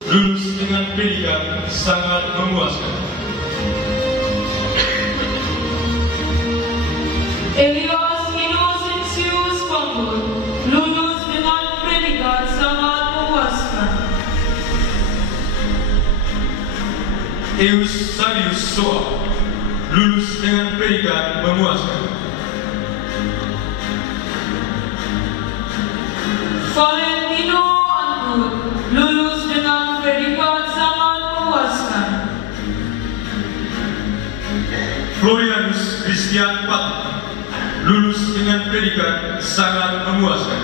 lulus dengan predikat sangat memuaskan. Elias Innocentius Pangul lulus dengan predikat sangat memuaskan. Eusebius Soa lulus dengan predikat memuaskan. Valentino Antut lulus dengan predikat sangat memuaskan. Florianus Christian Pat lulus dengan predikat sangat memuaskan.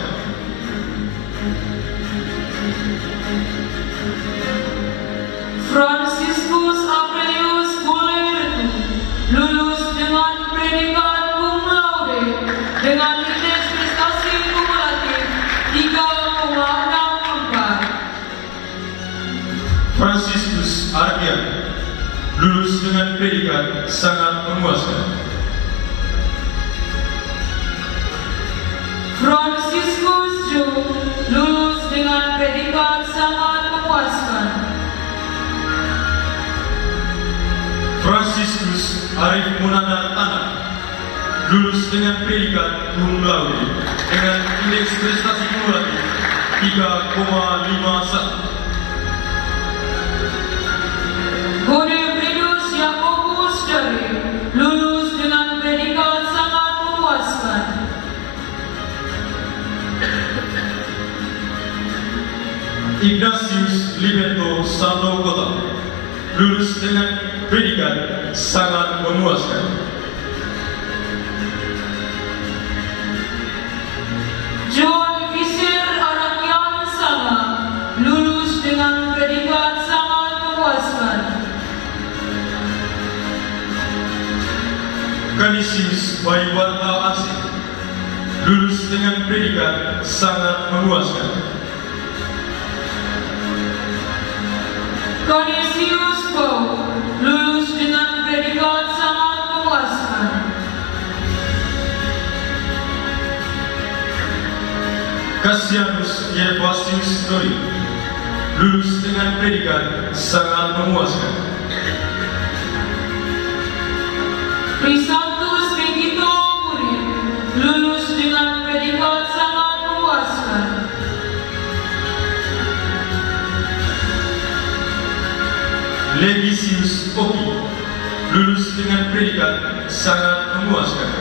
Franciscus Aurelius Boleretu lulus dengan predikat cum laude dengan indeks prestasi kumulatif 3,64. Franciscus Ardian lulus dengan predikat sangat memuaskan. Franciscus Ju lulus dengan predikat sangat memuaskan. Franciscus Arif Munandar Anak lulus dengan predikat cum laude dengan indeks prestasi kumulatif 3,51. Godefridus Jakobus Dari lulus dengan predikat sangat memuaskan. Ignatius Libento Sandokota lulus dengan predikat sangat memuaskan. John Visir Arakian Sama lulus dengan predikat sangat memuaskan. Canisius Waiwarta Asih lulus dengan predikat sangat memuaskan. Canisius Pau lulus dengan predikat sangat memuaskan. Cassianus Gervasius Dori lulus dengan predikat sangat memuaskan. Chrysanthus Begito Murid lulus dengan predikat sangat memuaskan. Legisius Oki lulus dengan predikat sangat memuaskan.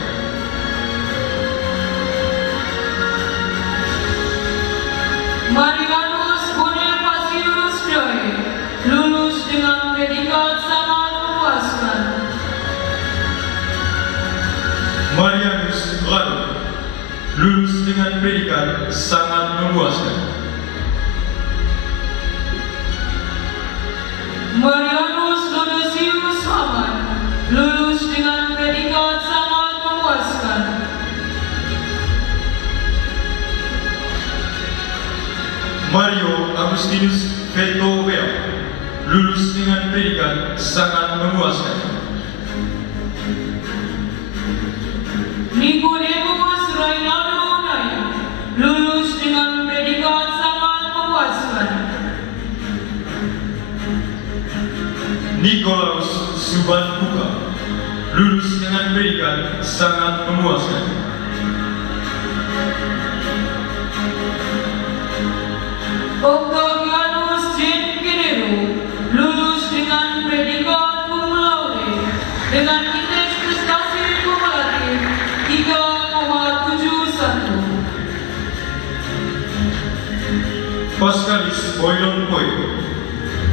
Marianus Bonifacius Doi lulus dengan predikat sangat memuaskan. Marianus Rado lulus dengan predikat sangat memuaskan. Marianus Lodosius Aman lulus dengan predikat sangat memuaskan. Mario Agustinus Vetovea lulus dengan predikat sangat memuaskan. Nicodemus Rainaldo Unai lulus dengan predikat sangat memuaskan. Nikolaus Subanbuka lulus dengan predikat sangat memuaskan. Octavianus Jen Guerrero lulus dengan predikat cum laude dengan indeks prestasi kumulatif 3,71. Pascalis Boylon Boy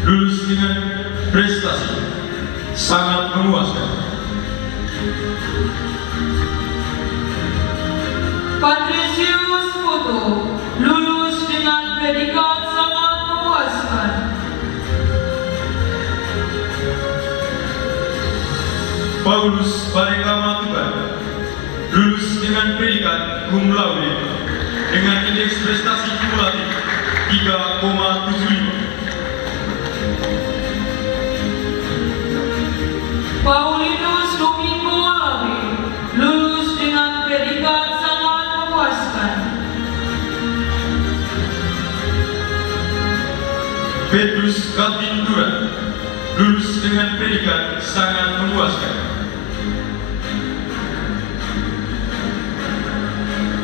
lulus dengan prestasi sangat memuaskan. Patricius Foto lulus dengan predikat sangat memuaskan. Paulus Barekama Tuban lulus dengan predikat cum laude dengan indeks prestasi kumulatif 3,75. Paulinus Domingo Lawe lulus dengan predikat sangat memuaskan. Petrus Kalvin Duran, lulus dengan predikat sangat memuaskan.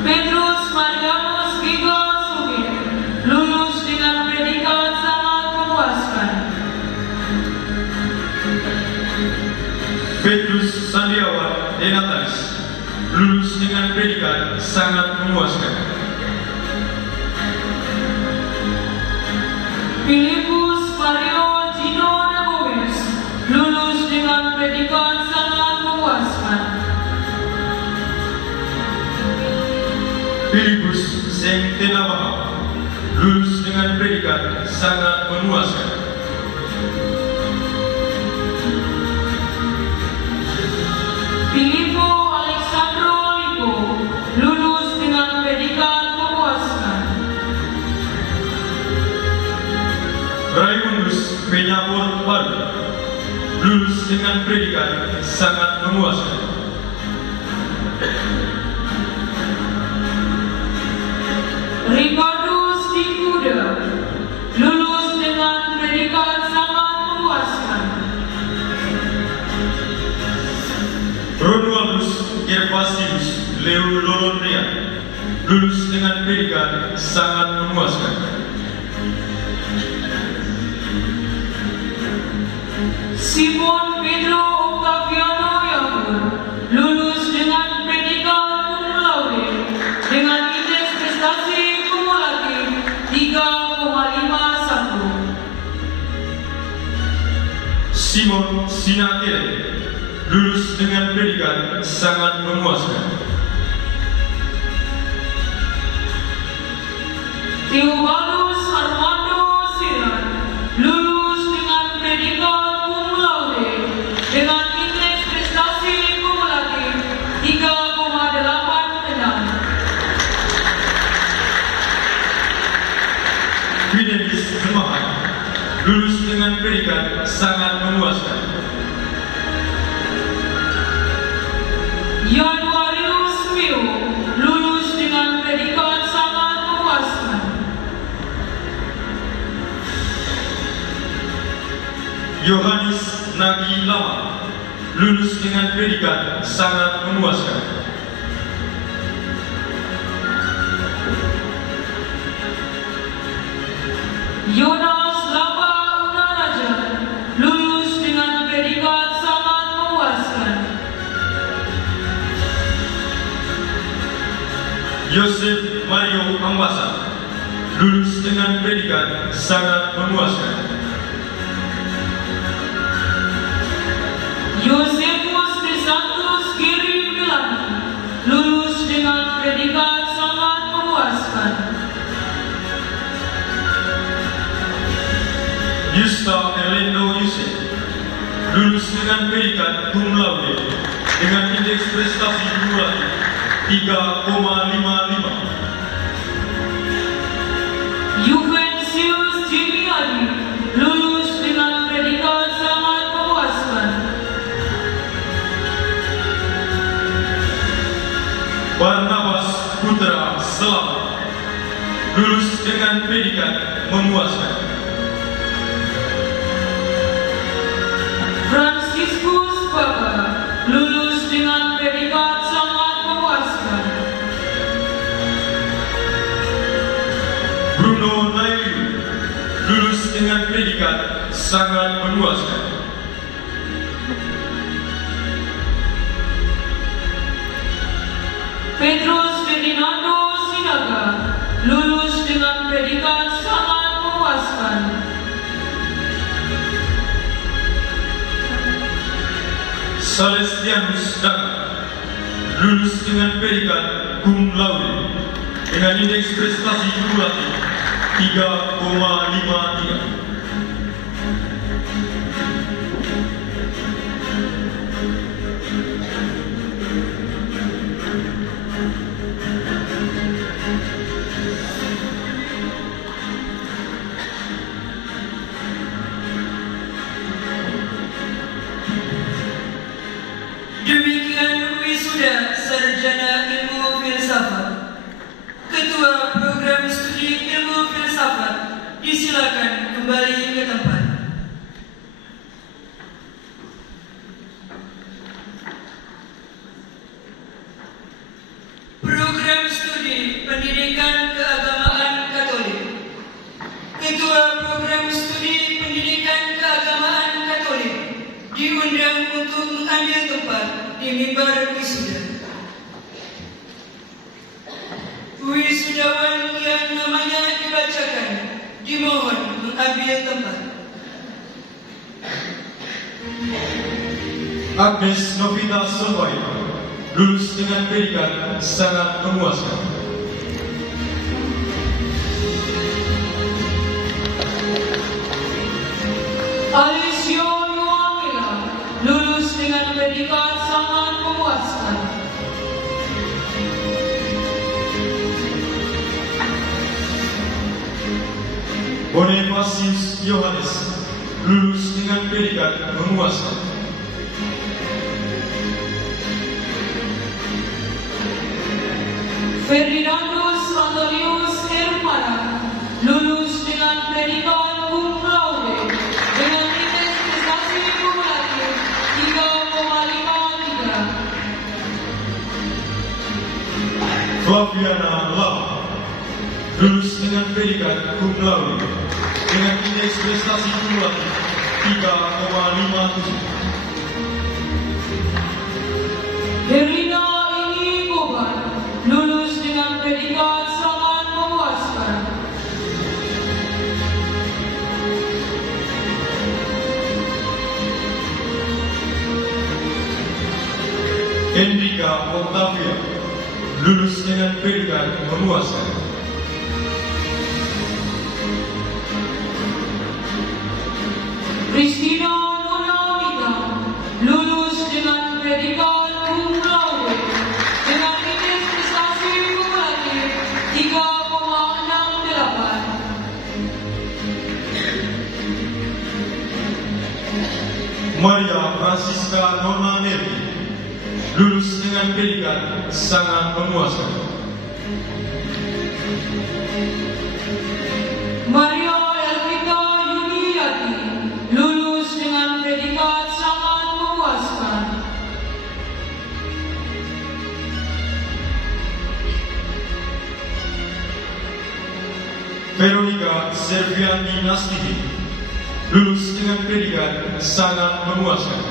Petrus Mariamus Giga Sugih, lulus dengan predikat sangat memuaskan. Petrus Sandiawan Denatalis, lulus dengan predikat sangat memuaskan. Filipus Mario Gino Gomez, lulus dengan predikat sangat memuaskan. Filipus Seng Tenabahap, lulus dengan predikat sangat memuaskan. Filippo Alexandro Lipo, lulus dengan predikat memuaskan. Raimundus Penyapur Baru, lulus dengan predikat sangat memuaskan. Ricardus Dikuda, lulus dengan predikat sangat memuaskan. Romualdus Gervasius Leo Lolonria, lulus dengan predikat sangat memuaskan. Simon Pedro Octaviano Yahur, lulus dengan predikat cum laude dengan indeks prestasi kumulatif 3,51. Simon Sinakele, lulus dengan predikat sangat memuaskan. Theobalus Armando Siran, lulus dengan predikat cum laude dengan indeks prestasi kumulatif 3,86. Fidelis Jemaat, lulus dengan predikat sangat memuaskan. Januarius Mio, lulus dengan predikat sangat memuaskan. Yohanes Nagi Lama, lulus dengan predikat sangat memuaskan. Yonas Laba Unaraja, lulus dengan predikat sangat memuaskan. Yosef Mario Ambasa, lulus dengan predikat sangat memuaskan. Yosefus de Santos Giri Milani, lulus dengan predikat sangat memuaskan. Yusta Erlendo Yusef, lulus dengan predikat cum laude dengan indeks prestasi kumulatif 3,55. Juvencius Jimmy Adi, lulus dengan predikat sangat memuaskan. Barnabas Putra Selamat, lulus dengan predikat memuaskan. Franciscus Baka, lulus dengan predikat sangat memuaskan. Bruno Nailu, lulus dengan predikat sangat memuaskan. Petrus Ferdinando Sinaga, lulus dengan predikat sangat memuaskan. Celestianus Daga, lulus dengan predikat cum laude dengan indeks prestasi kumulatif 3,53. Demikian wisuda sarjana ilmu filsafat. Ketua program studi ilmu filsafat disilakan kembali untuk mengambil tempat di mimbar wisuda. Wisudawan yang namanya dibacakan dimohon mengambil tempat. Agnes Novita Solway lulus dengan predikat sangat memuaskan. Alisio Yuamila lulus dengan predikat sangat memuaskan. Bonifasius Yohanes lulus dengan predikat memuaskan. Ferdinandus Antonius Hermana lulus dengan predikat cum laude dengan indeks prestasi kumulatif 3,53. Flaviana Lam lulus dengan predikat cum laude dengan indeks prestasi kumulatif 3,57. Herlina Ini Koban lulus dengan predikat sangat memuaskan. Hendrika Octavia lulus dengan predikat memuaskan. Christina Nonamita lulus dengan predikat cum laude dengan indeks prestasi kumulatif 3,68. Maria Francisca Nona Neri lulus dengan predikat sangat memuaskan. Maria Elvita Yuniati lulus dengan predikat sangat memuaskan. Veronica Serviani Nastidi lulus dengan predikat sangat memuaskan.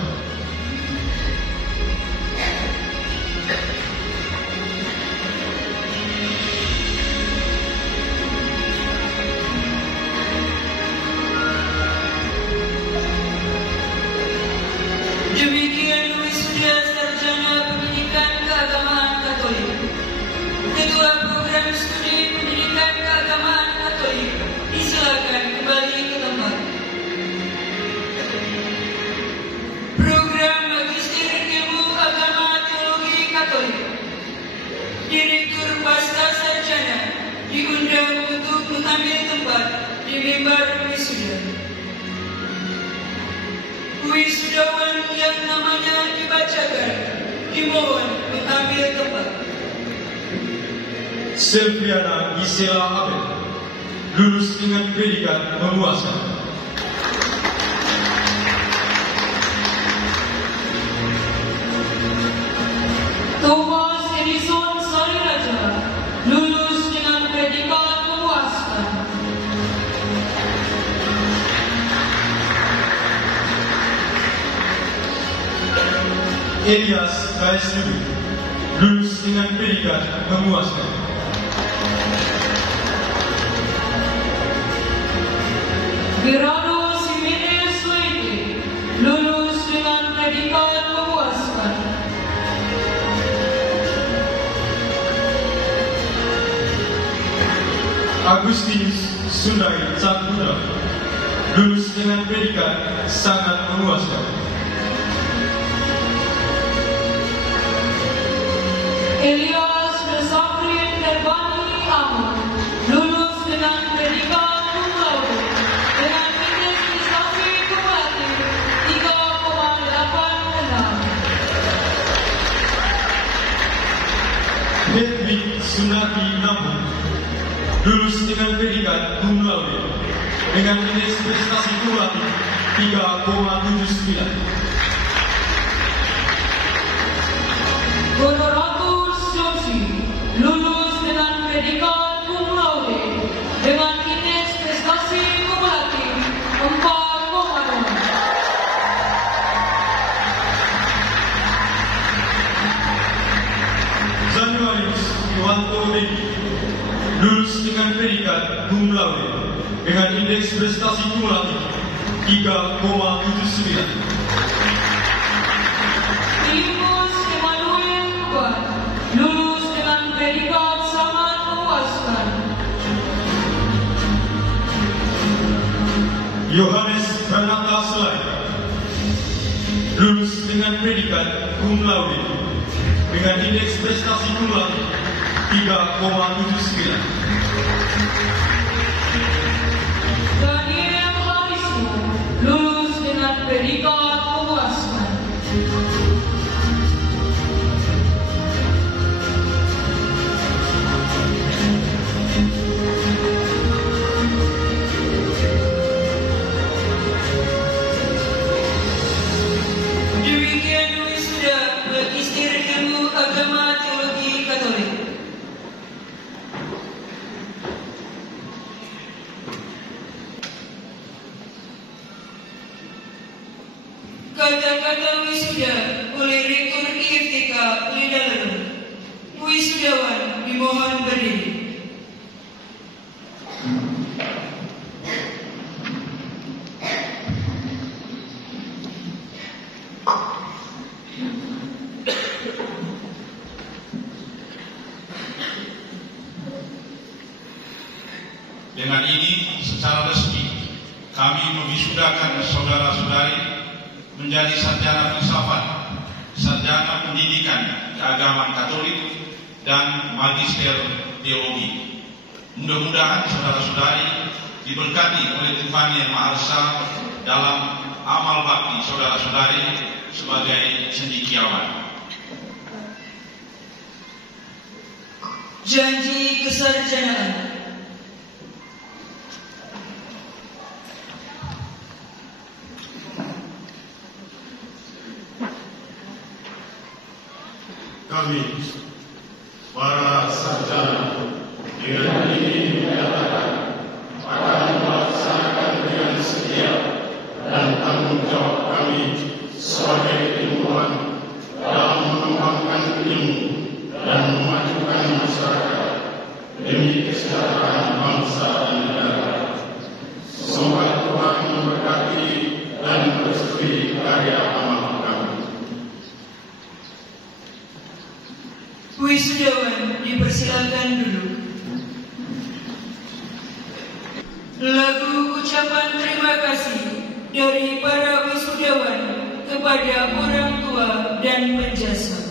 Demikian wisuda sarjana pendidikan keagamaan Katolik. Ketua program studi pendidikan keagamaan Katolik disilakan kembali ke tempat. Program Magister Ilmu Agama Teologi Katolik. Direktur Pasca Sarjana diundang untuk mengambil tempat di mimbar wisuda. Wisudawan yang namanya dibacakan dimohon mengambil tempat. Silviana Gisela Abel lulus dengan predikat memuaskan. Thomas Edison Sariraja lulus dengan predikat memuaskan. Elias KSW lulus dengan predikat memuaskan. Gerardo Jimenez Leite lulus dengan predikat memuaskan. Agustinus Sundai Cakura lulus dengan predikat sangat memuaskan. Elias Bersafrin Terbani Ahmad lulus dengan predikat cum laude dengan indeks prestasi kumulatif 3,86. Hedwig Sunati Nampung lulus dengan predikat cum laude dengan indeks prestasi kumulatif 3,79. Honoratus Joshi lulus dengan predikat cum laude dengan indeks prestasi kumulatif 4,0. kumulasi 3,79. Dimas Emmanuel Kuban lulus dengan predikat sangat memuaskan. Yohanes Pranata Selai lulus dengan predikat cum laude dengan indeks prestasi kumulatif 3,79. Daniel Harismu lulus dengan predikat memuaskan. Demikian wisuda Magister Ilmu Agama Teologi Katolik. Kata-kata wisuda oleh Rektor IFTK Lidalero. Wisudawan dimohon berdiri. Dengan ini secara resmi kami mewisudakan saudara-saudari menjadi sarjana filsafat, sarjana pendidikan keagamaan Katolik, dan magister teologi. Mudah-mudahan saudara-saudari diberkati oleh Tuhan Yang Maha Esa dalam amal bakti saudara-saudari sebagai cendekiawan. Janji kesarjanaan. Kami, para sarjana, dengan ini menyatakan akan melaksanakan dengan setia dan tanggung jawab kami sebagai ilmuwan dalam mengembangkan ilmu dan memajukan masyarakat demi kesejahteraan bangsa dan negara. Semoga Tuhan memberkati dan merestui karya amal kami. Wisudawan dipersilakan duduk. Lagu ucapan terima kasih dari para wisudawan kepada orang tua dan penjasa.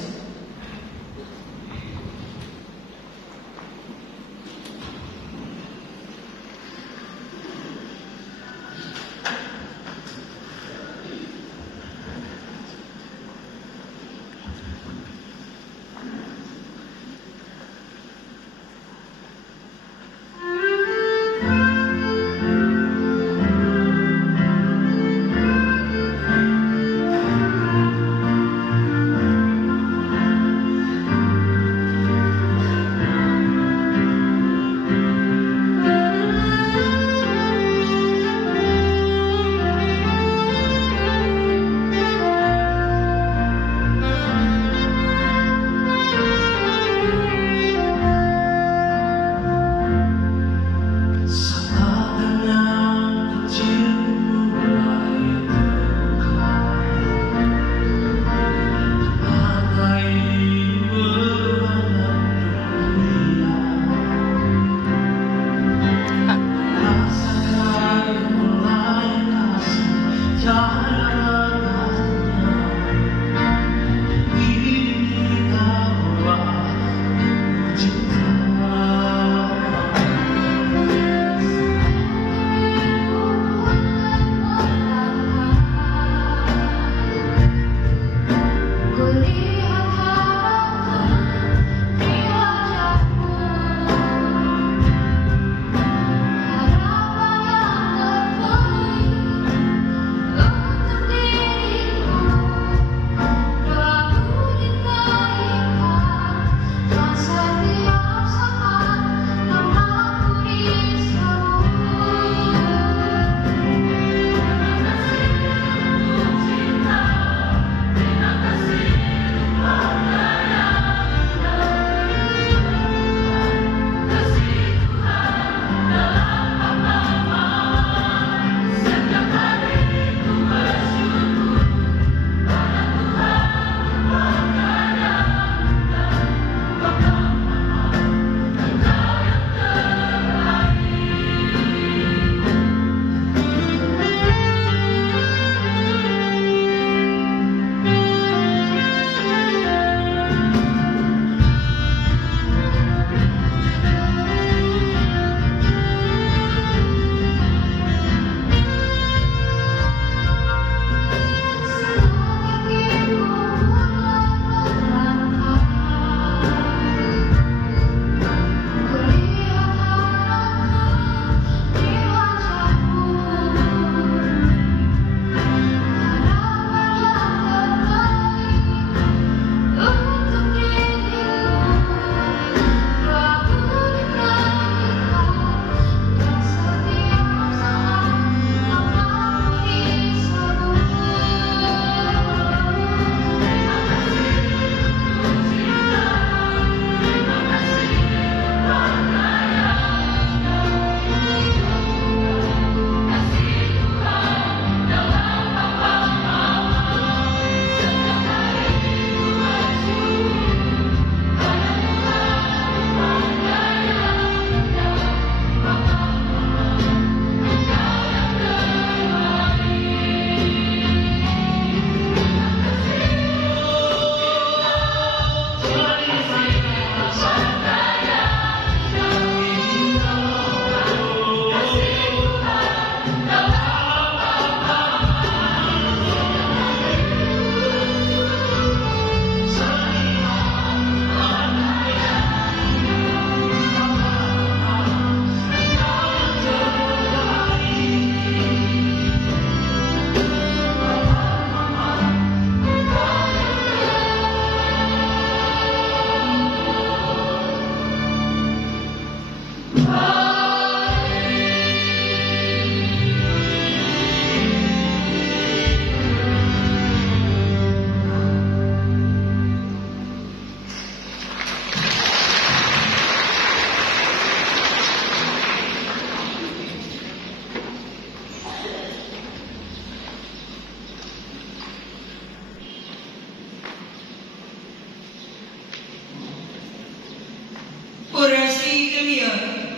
kimia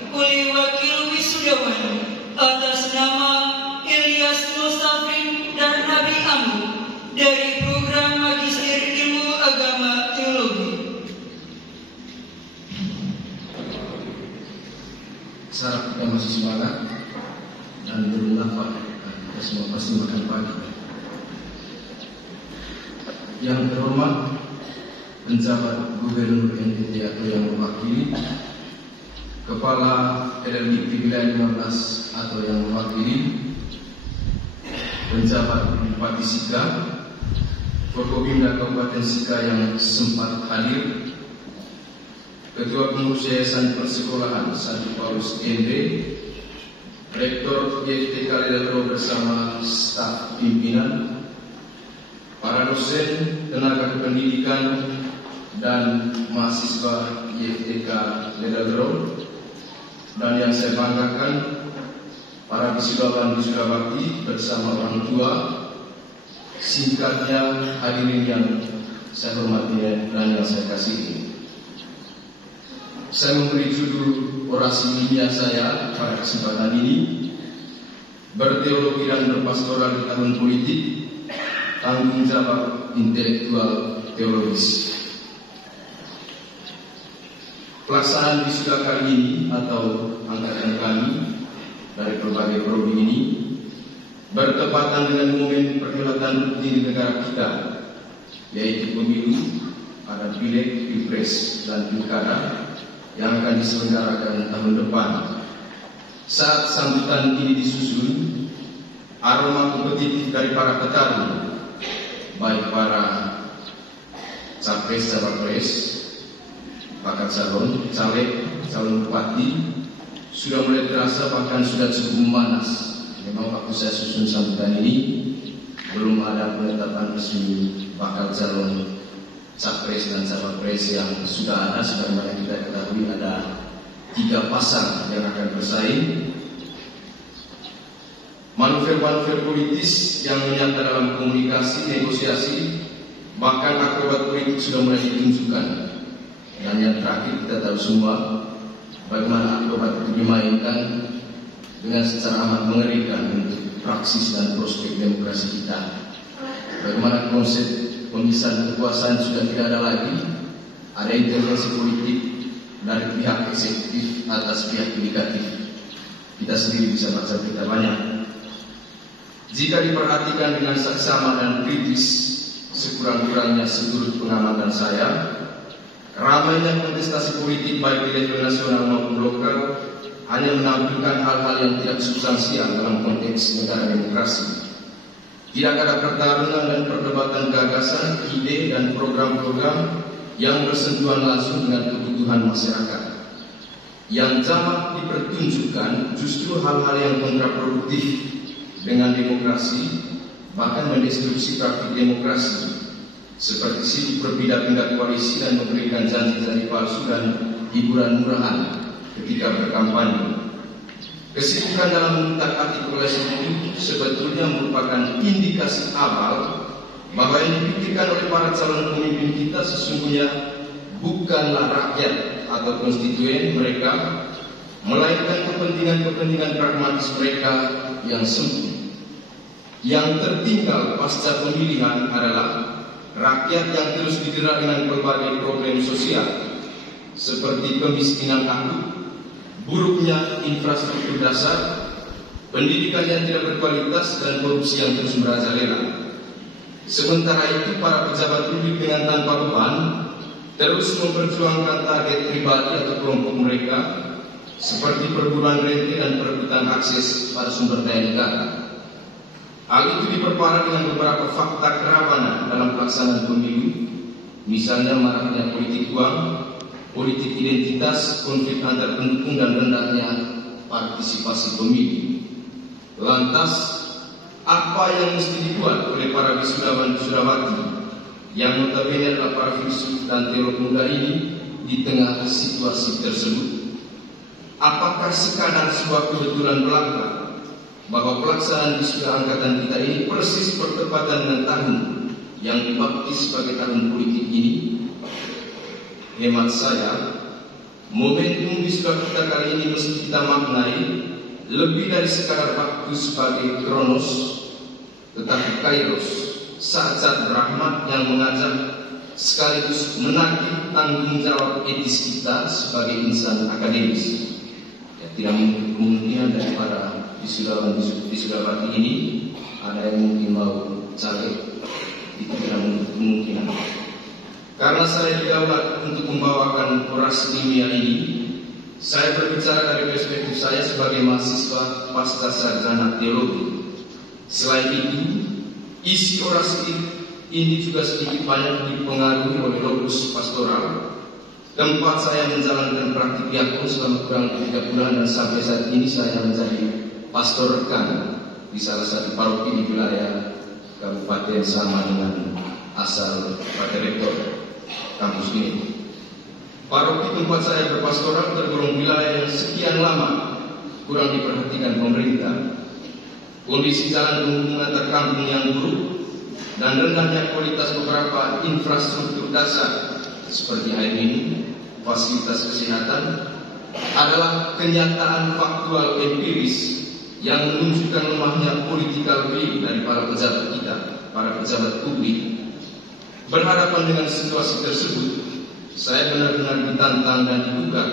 oleh wakil wisudawan atas nama Ilyas Mustafin dan Nabi Amu dari program Magister Ilmu Agama Teologi. Sarap kita masih semangat dan belum lapar. Kita semua pasti makan pagi. Yang terhormat penjabat Gubernur NTT atau yang mewakili, Kepala LLDP Wilayah 15 atau yang mewakili, penjabat Bupati Sika, Forkopimda Kabupaten Sika yang sempat hadir, Ketua Pengurus Yayasan Persekolahan Santo Paulus ND, Rektor YFTK Ledadro bersama staf pimpinan, para dosen, tenaga kependidikan, dan mahasiswa YFTK Ledadro, dan yang saya banggakan, para wisudawan wisudawati bersama orang tua, singkatnya hadirin yang saya hormati dan yang saya kasihi. Saya memberi judul orasi ilmiah saya pada kesempatan ini, berteologi dan berpastoral di tahun politik, tanggung jawab intelektual teologis. Pelaksanaan wisuda kali ini atau angkatan kami dari berbagai prodi ini bertepatan dengan momen perhelatan rutin di negara kita, yaitu pemilu, ada pileg, pilpres, dan pilkada yang akan diselenggarakan tahun depan. Saat sambutan ini disusun, aroma kompetitif dari para petarung, baik para capres, cawapres, bakal calon, caleg, calon bupati, sudah mulai terasa, bahkan sudah cukup memanas. Memang waktu saya susun sambutan ini belum ada penetapan resmi bakal calon capres dan cawapres yang sudah ada. Sebagaimana kita ketahui ada 3 pasang yang akan bersaing. Manuver-manuver politis yang menyata dalam komunikasi, negosiasi, bahkan akrobat politik sudah mulai ditunjukkan. Dan yang terakhir kita tahu semua bagaimana akrobat itu dimainkan dengan secara amat mengerikan untuk praksis dan prospek demokrasi kita. Bagaimana konsep pemisahan kekuasaan sudah tidak ada lagi, ada intervensi politik dari pihak eksekutif atas pihak yudikatif. Kita sendiri bisa baca berita banyak. Jika diperhatikan dengan saksama dan kritis, sekurang-kurangnya seturut pengamatan saya, ramainya kontestasi politik baik di level nasional maupun lokal hanya menampilkan hal-hal yang tidak substansial dalam konteks negara demokrasi. Tidak ada pertarungan dan perdebatan gagasan, ide, dan program-program yang bersentuhan langsung dengan kebutuhan masyarakat. Yang jamak dipertunjukkan justru hal-hal yang kontraproduktif dengan demokrasi, bahkan mendestruksi praktik demokrasi, seperti sibuk berpindah-pindah koalisi dan memberikan janji-janji palsu dan hiburan murahan ketika berkampanye. Kesibukan dalam mengutak artikulasi itu sebetulnya merupakan indikasi awal bahwa yang dipikirkan oleh para calon pemimpin kita sesungguhnya bukanlah rakyat atau konstituen mereka, melainkan kepentingan-kepentingan pragmatis mereka yang sempit. Yang tertinggal pasca pemilihan adalah rakyat yang terus didera dengan berbagai problem sosial seperti kemiskinan akut, buruknya infrastruktur dasar, pendidikan yang tidak berkualitas, dan korupsi yang terus merajalela. Sementara itu para pejabat publik dengan tanpa beban terus memperjuangkan target pribadi atau kelompok mereka seperti perburuan rente dan perebutan akses pada sumber daya negara. Hal itu diperparah dengan beberapa fakta kerawanan dalam pelaksanaan pemilu, misalnya maraknya politik uang, politik identitas, konflik antar pendukung, dan rendahnya partisipasi pemilu. Lantas, apa yang mesti dibuat oleh para wisudawan-wisudawati yang notabene adalah para filsuf dan teolog muda ini di tengah situasi tersebut? Apakah sekadar sebuah kebetulan belaka bahwa pelaksanaan wisuda angkatan kita ini persis bertepatan dengan tahun yang dibaptis sebagai tahun politik ini? Hemat saya, Momentum wisuda kita kali ini mesti kita maknai lebih dari sekadar waktu sebagai kronos, tetapi kairos, saat-saat rahmat yang mengajak sekaligus menagih tanggung jawab etis kita sebagai insan akademis. Ya, tidak mungkin kemungkinan dari para wisudawati ini ada yang mungkin mau caleg, itu tidak mungkin kemungkinan. Karena saya didaulat untuk membawakan orasi ilmiah ini, saya berbicara dari perspektif saya sebagai mahasiswa pasca sarjana teologi. Selain itu, isi orasi ini juga sedikit banyak dipengaruhi oleh lokus pastoral, tempat saya menjalankan praktik diakon selama kurang lebih 3 bulan, dan sampai saat ini saya menjadi pastor rekan di salah satu paroki di wilayah kabupaten sama dengan asal Pak Rektor kampus ini. Paroki tempat saya berpastoral tergolong wilayah yang sekian lama kurang diperhatikan pemerintah. Kondisi jalan penghubung antar kampung yang buruk dan rendahnya kualitas beberapa infrastruktur dasar seperti air minum, fasilitas kesehatan adalah kenyataan faktual empiris yang menunjukkan lemahnya political will dari para pejabat kita, para pejabat publik. Berhadapan dengan situasi tersebut, saya benar-benar ditantang dan digugat,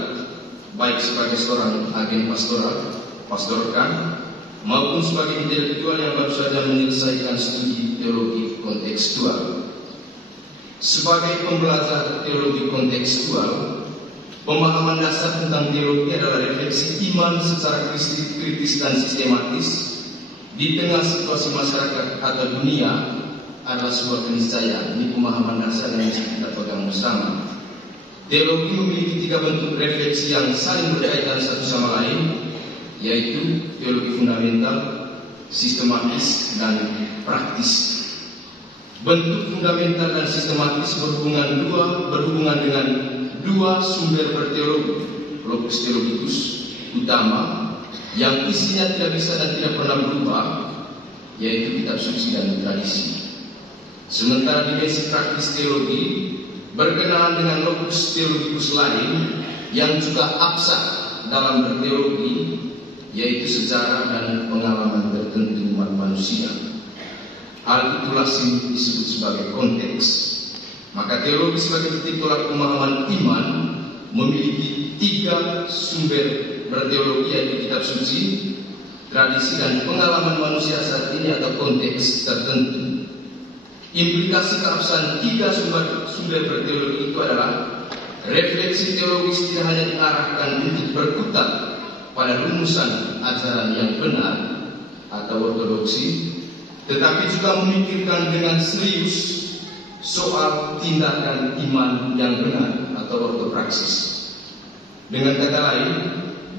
baik sebagai seorang agen pastoral, pastor rekan, maupun sebagai intelektual yang baru saja menyelesaikan studi teologi kontekstual. Sebagai pembelajar teologi kontekstual, pemahaman dasar tentang teologi adalah refleksi iman secara kritis dan sistematis di tengah situasi masyarakat atau dunia adalah sebuah keniscayaan. Ini pemahaman dasar yang bisa kita pegang bersama. Teologi memiliki 3 bentuk refleksi yang saling berkaitan satu sama lain, yaitu teologi fundamental, sistematis, dan praktis. Bentuk fundamental dan sistematis berhubungan dengan 2 sumber berteologi, lokus teologikus utama, yang isinya tidak bisa dan tidak pernah berubah, yaitu kitab suci dan tradisi. Sementara dimensi praktis teologi berkenaan dengan lokus teologikus lain yang juga absen dalam berteologi, yaitu sejarah dan pengalaman tertentu umat manusia. Hal itulah disebut sebagai konteks. Maka teologi sebagai titik tolak pemahaman iman memiliki 3 sumber berteologi, yaitu kitab suci, tradisi, dan pengalaman manusia saat ini atau konteks tertentu. Implikasi keabsahan 3 sumber berteologi itu adalah refleksi teologis tidak hanya diarahkan untuk berkutat pada rumusan ajaran yang benar atau ortodoksi, tetapi juga memikirkan dengan serius soal tindakan iman yang benar atau ortopraksis. Dengan kata lain,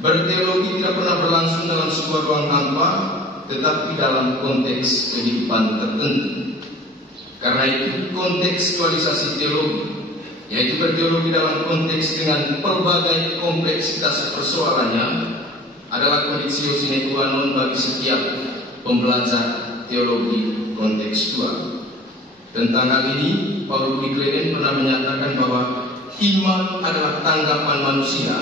berteologi tidak pernah berlangsung dalam sebuah ruang hampa, tetapi dalam konteks kehidupan tertentu. Karena itu kontekstualisasi teologi, yaitu berteologi dalam konteks dengan pelbagai kompleksitas persoalannya, adalah kondisio sine qua non bagi setiap pembelajar teologi kontekstual. Tentang hal ini, Paul Wikleren pernah menyatakan bahwa iman adalah tanggapan manusia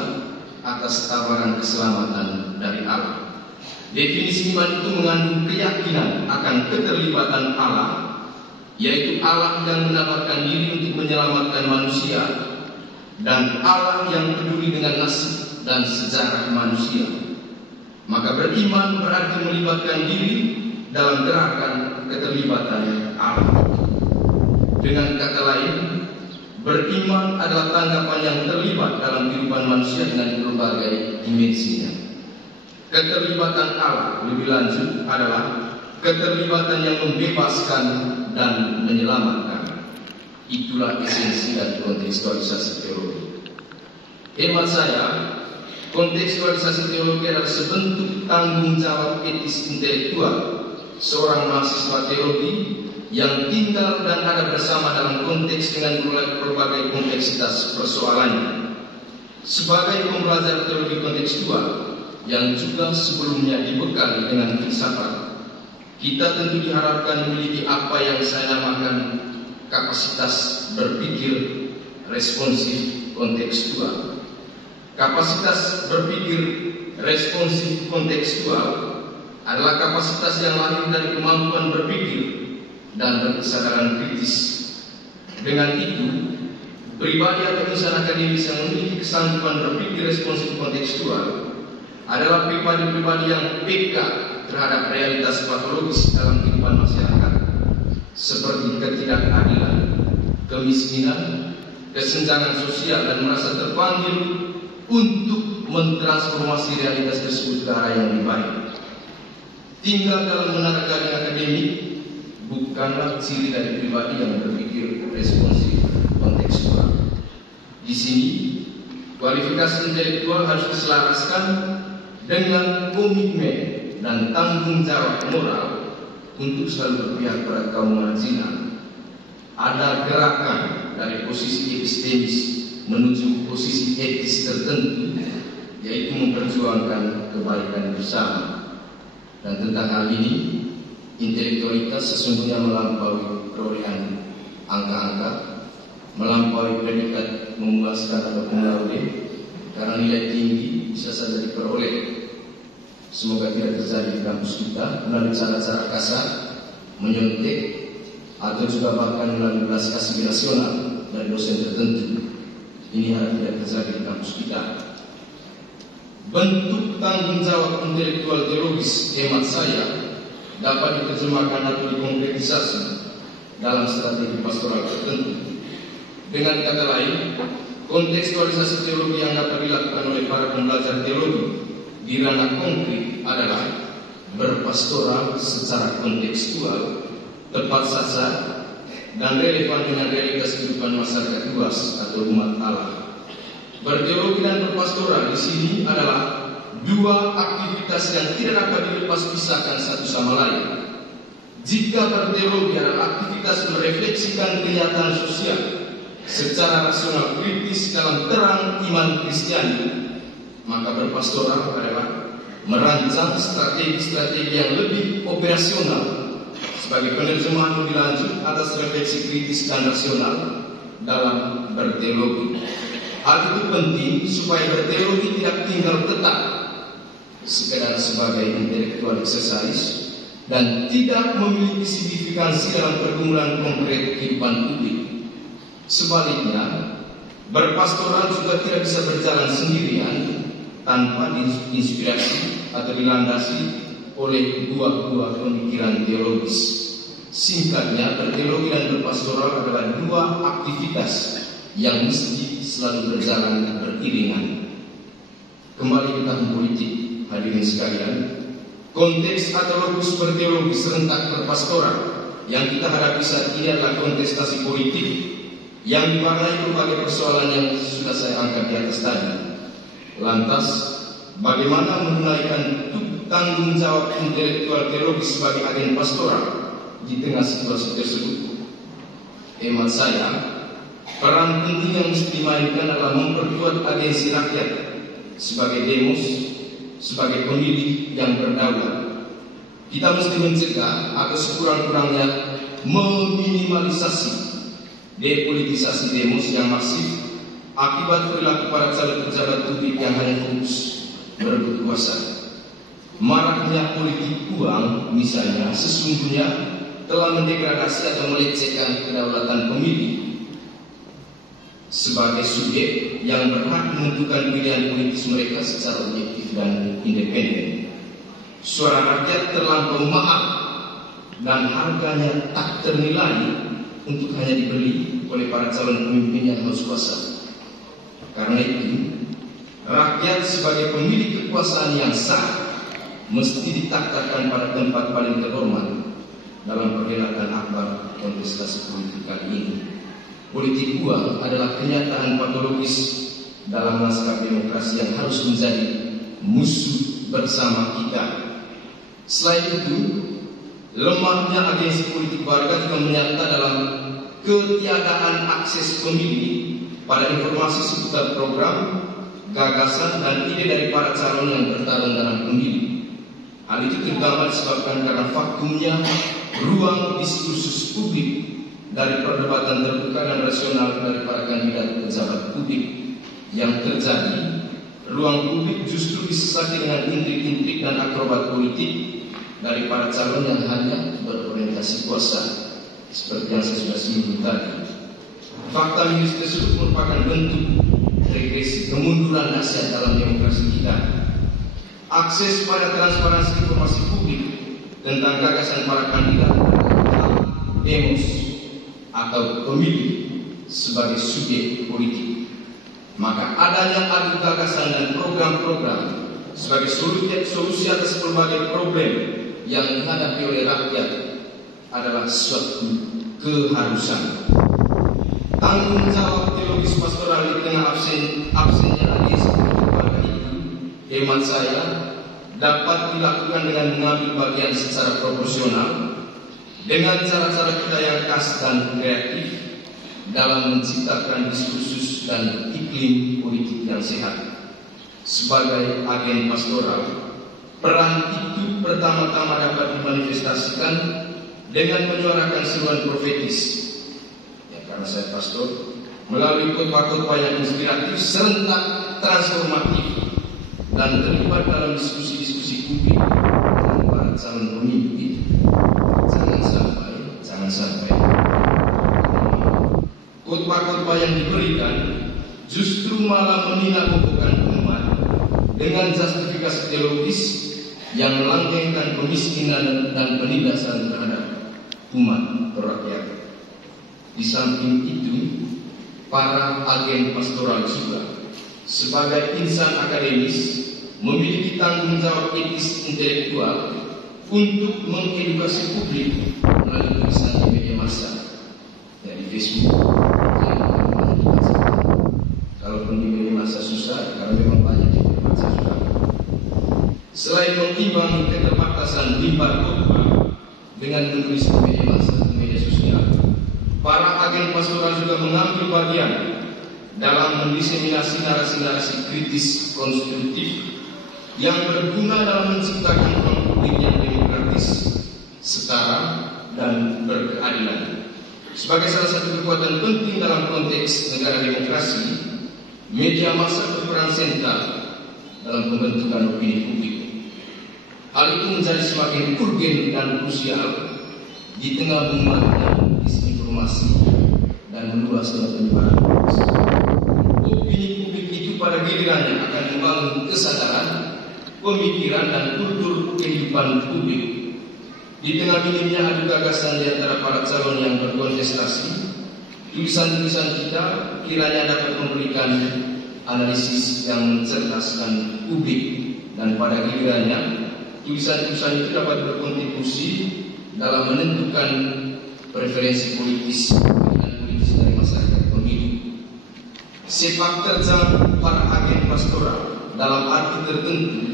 atas tawaran keselamatan dari Allah. Definisi iman itu mengandung keyakinan akan keterlibatan Allah, yaitu Allah yang menawarkan diri untuk menyelamatkan manusia, dan Allah yang peduli dengan nasib dan sejarah manusia. Maka beriman berarti melibatkan diri dalam gerakan keterlibatan Allah. Dengan kata lain, beriman adalah tanggapan yang terlibat dalam kehidupan manusia dengan berbagai dimensinya. Keterlibatan Allah lebih lanjut adalah keterlibatan yang membebaskan dan menyelamatkan. Itulah esensi dan kontekstualisasi teologi. Hemat saya, kontekstualisasi teologi adalah sebentuk tanggung jawab etis intelektual seorang mahasiswa teologi yang tinggal dan ada bersama dalam konteks dengan berbagai kompleksitas persoalannya. Sebagai pembelajar teologi kontekstual yang juga sebelumnya dibekali dengan filsafat, kita tentu diharapkan memiliki apa yang saya namakan kapasitas berpikir responsif kontekstual. Kapasitas berpikir responsif kontekstual adalah kapasitas yang lahir dari kemampuan berpikir dan berkesadaran kritis. Dengan itu, pribadi atau insan akademis yang memiliki kesanggupan berpikir responsif kontekstual adalah pribadi-pribadi yang peka terhadap realitas patologis dalam kehidupan masyarakat, seperti ketidakadilan, kemiskinan, kesenjangan sosial, dan merasa terpanggil untuk mentransformasi realitas tersebut ke arah yang lebih baik. Tinggal dalam menara garing akademik bukanlah ciri dari pribadi yang berpikir responsif kontekstual. Di sini, kualifikasi intelektual harus diselaraskan dengan komitmen dan tanggung jawab moral untuk selalu berpihak pada kaum marginal. Ada gerakan dari posisi epistemis menuju posisi etis tertentu, yaitu memperjuangkan kebaikan bersama. Dan tentang hal ini, intelektualitas sesungguhnya melampaui perolehan angka-angka, melampaui predikat memuaskan atau cum laude, karena nilai tinggi bisa saja diperoleh. Semoga tidak terjadi di kampus kita melalui cara-cara kasar, menyontek, atau juga bahkan melalui belas kasih nasional dari dosen tertentu. Ini harap tidak terjadi di kampus kita. Bentuk tanggung jawab intelektual teologis hemat saya dapat diterjemahkan atau dikonkretisasi dalam strategi pastoral tertentu. Dengan kata lain, kontekstualisasi teologi yang dapat dilakukan oleh para pembelajar teologi di ranah konkret adalah berpastoral secara kontekstual, tepat sasaran, dan relevan dengan realitas kehidupan masyarakat luas atau umat Allah. Berteologi dan berpastoral di sini adalah dua aktivitas yang tidak dapat dilepas pisahkan satu sama lain. Jika berteologi adalah aktivitas merefleksikan kenyataan sosial secara rasional kritis dalam terang iman Kristiani, maka berpastoral adalah merancang strategi-strategi yang lebih operasional sebagai penerjemahan lebih lanjut atas refleksi kritis dan rasional dalam berteologi. Hal itu penting supaya berteologi tidak tinggal tetap sekedar sebagai intelektual exercise dan tidak memiliki signifikansi dalam pergumulan konkret kehidupan publik. Sebaliknya, berpastoral juga tidak bisa berjalan sendirian tanpa diinspirasi atau dilandasi oleh buah-buah pemikiran teologis. Singkatnya, berteologi dan berpastoral adalah dua aktivitas yang mesti selalu berjalan beriringan. Kembali ke tahun politik, hadirin sekalian, konteks atau logus berteologi serentak berpastoral yang kita hadapi saat ini adalah kontestasi politik yang diwarnai berbagai persoalan yang sudah saya angkat di atas tadi. Lantas, bagaimana menunaikan tanggung jawab intelektual teologis sebagai agen pastoral di tengah situasi tersebut? Hemat saya, peran penting yang mesti dimainkan adalah memperkuat agensi rakyat sebagai demos, sebagai pemilih yang berdaulat. Kita mesti mencegah atau sekurang-kurangnya meminimalisasi depolitisasi demos yang masif akibat perilaku para calon pejabat publik yang hanya fokus berebut kuasa. Maraknya politik uang misalnya sesungguhnya telah mendegradasi atau melecehkan kedaulatan pemilih sebagai subjek yang berhak menentukan pilihan politis mereka secara objektif dan independen. Suara rakyat terlampau mahal dan harganya tak ternilai untuk hanya dibeli oleh para calon pemimpin yang haus kuasa. Karena itu, rakyat sebagai pemilik kekuasaan yang sah mesti ditaktakan pada tempat paling terhormat dalam perhelatan akbar kontestasi politik kali ini. Politik uang adalah kenyataan patologis dalam naskah demokrasi yang harus menjadi musuh bersama kita. Selain itu, lemahnya agensi politik warga juga menyata dalam ketiadaan akses pemilih pada informasi seputar program, gagasan, dan ide dari para calon yang bertarung dalam pemilu. Hal itu terutama disebabkan karena vakumnya ruang diskursus publik dari perdebatan terbuka dan rasional dari para kandidat pejabat publik yang terjadi ruang publik justru disesaki dengan intrik-intrik dan akrobat politik dari para calon yang hanya berorientasi kuasa, seperti yang saya sudah singgung tadi. Fakta miris tersebut merupakan bentuk regresi kemunduran dahsyat dalam demokrasi kita. Akses pada transparansi informasi publik tentang gagasan para kandidat demos atau pemilih sebagai subjek politik. Maka adanya adu gagasan dan program-program sebagai solusi atas berbagai problem yang dihadapi oleh rakyat adalah suatu keharusan. Tanggung jawab teologis pastoral di tengah absennya aliansi keluarga itu, hemat saya, dapat dilakukan dengan mengambil bagian secara proporsional dengan cara-cara kita yang khas dan kreatif dalam menciptakan diskursus dan iklim politik yang sehat. Sebagai agen pastoral, peran itu pertama-tama dapat dimanifestasikan dengan menyuarakan seruan profetis. Karena saya pastor, melalui khotbah-khotbah yang inspiratif, serentak, transformatif, dan terlibat dalam diskusi-diskusi publik dengan para calon pemimpin. Jangan sampai khotbah-khotbah yang diberikan justru malah menghina-bobokan umat dengan justifikasi teologis yang melanggengkan kemiskinan dan penindasan terhadap umat rakyat. Di samping itu, para agen pastoral juga sebagai insan akademis memiliki tanggung jawab etis intelektual untuk mengedukasi publik melalui tulisan di media massa, dari Facebook. Kalaupun di media massa susah, karena memang banyak yang terbaca sudah. Selain mengimbangi keterbatasan limbar khotbah dengan menulis di media massa, di media sosial, para agen pastoral juga mengambil bagian dalam mendiseminasi narasi-narasi kritis konstruktif yang berguna dalam menciptakan ruang publik yang demokratis, setara, dan berkeadilan. Sebagai salah satu kekuatan penting dalam konteks negara demokrasi, media massa berperan sentral dalam pembentukan opini publik. Hal itu menjadi semakin urgen dan krusial di tengah menguatnya disinformasi dan meluasnya penyebaran hoax. Opini publik itu pada gilirannya akan membangun kesadaran, pemikiran, dan kultur kehidupan publik. Di tengah minimnya adu gagasan di antara para calon yang berkontestasi, tulisan-tulisan kita kiranya dapat memberikan analisis yang mencerdaskan publik, dan pada gilirannya tulisan-tulisan itu dapat berkontribusi dalam menentukan preferensi politis dari masyarakat pemilih. Sepak terjang para agen pastoral dalam arti tertentu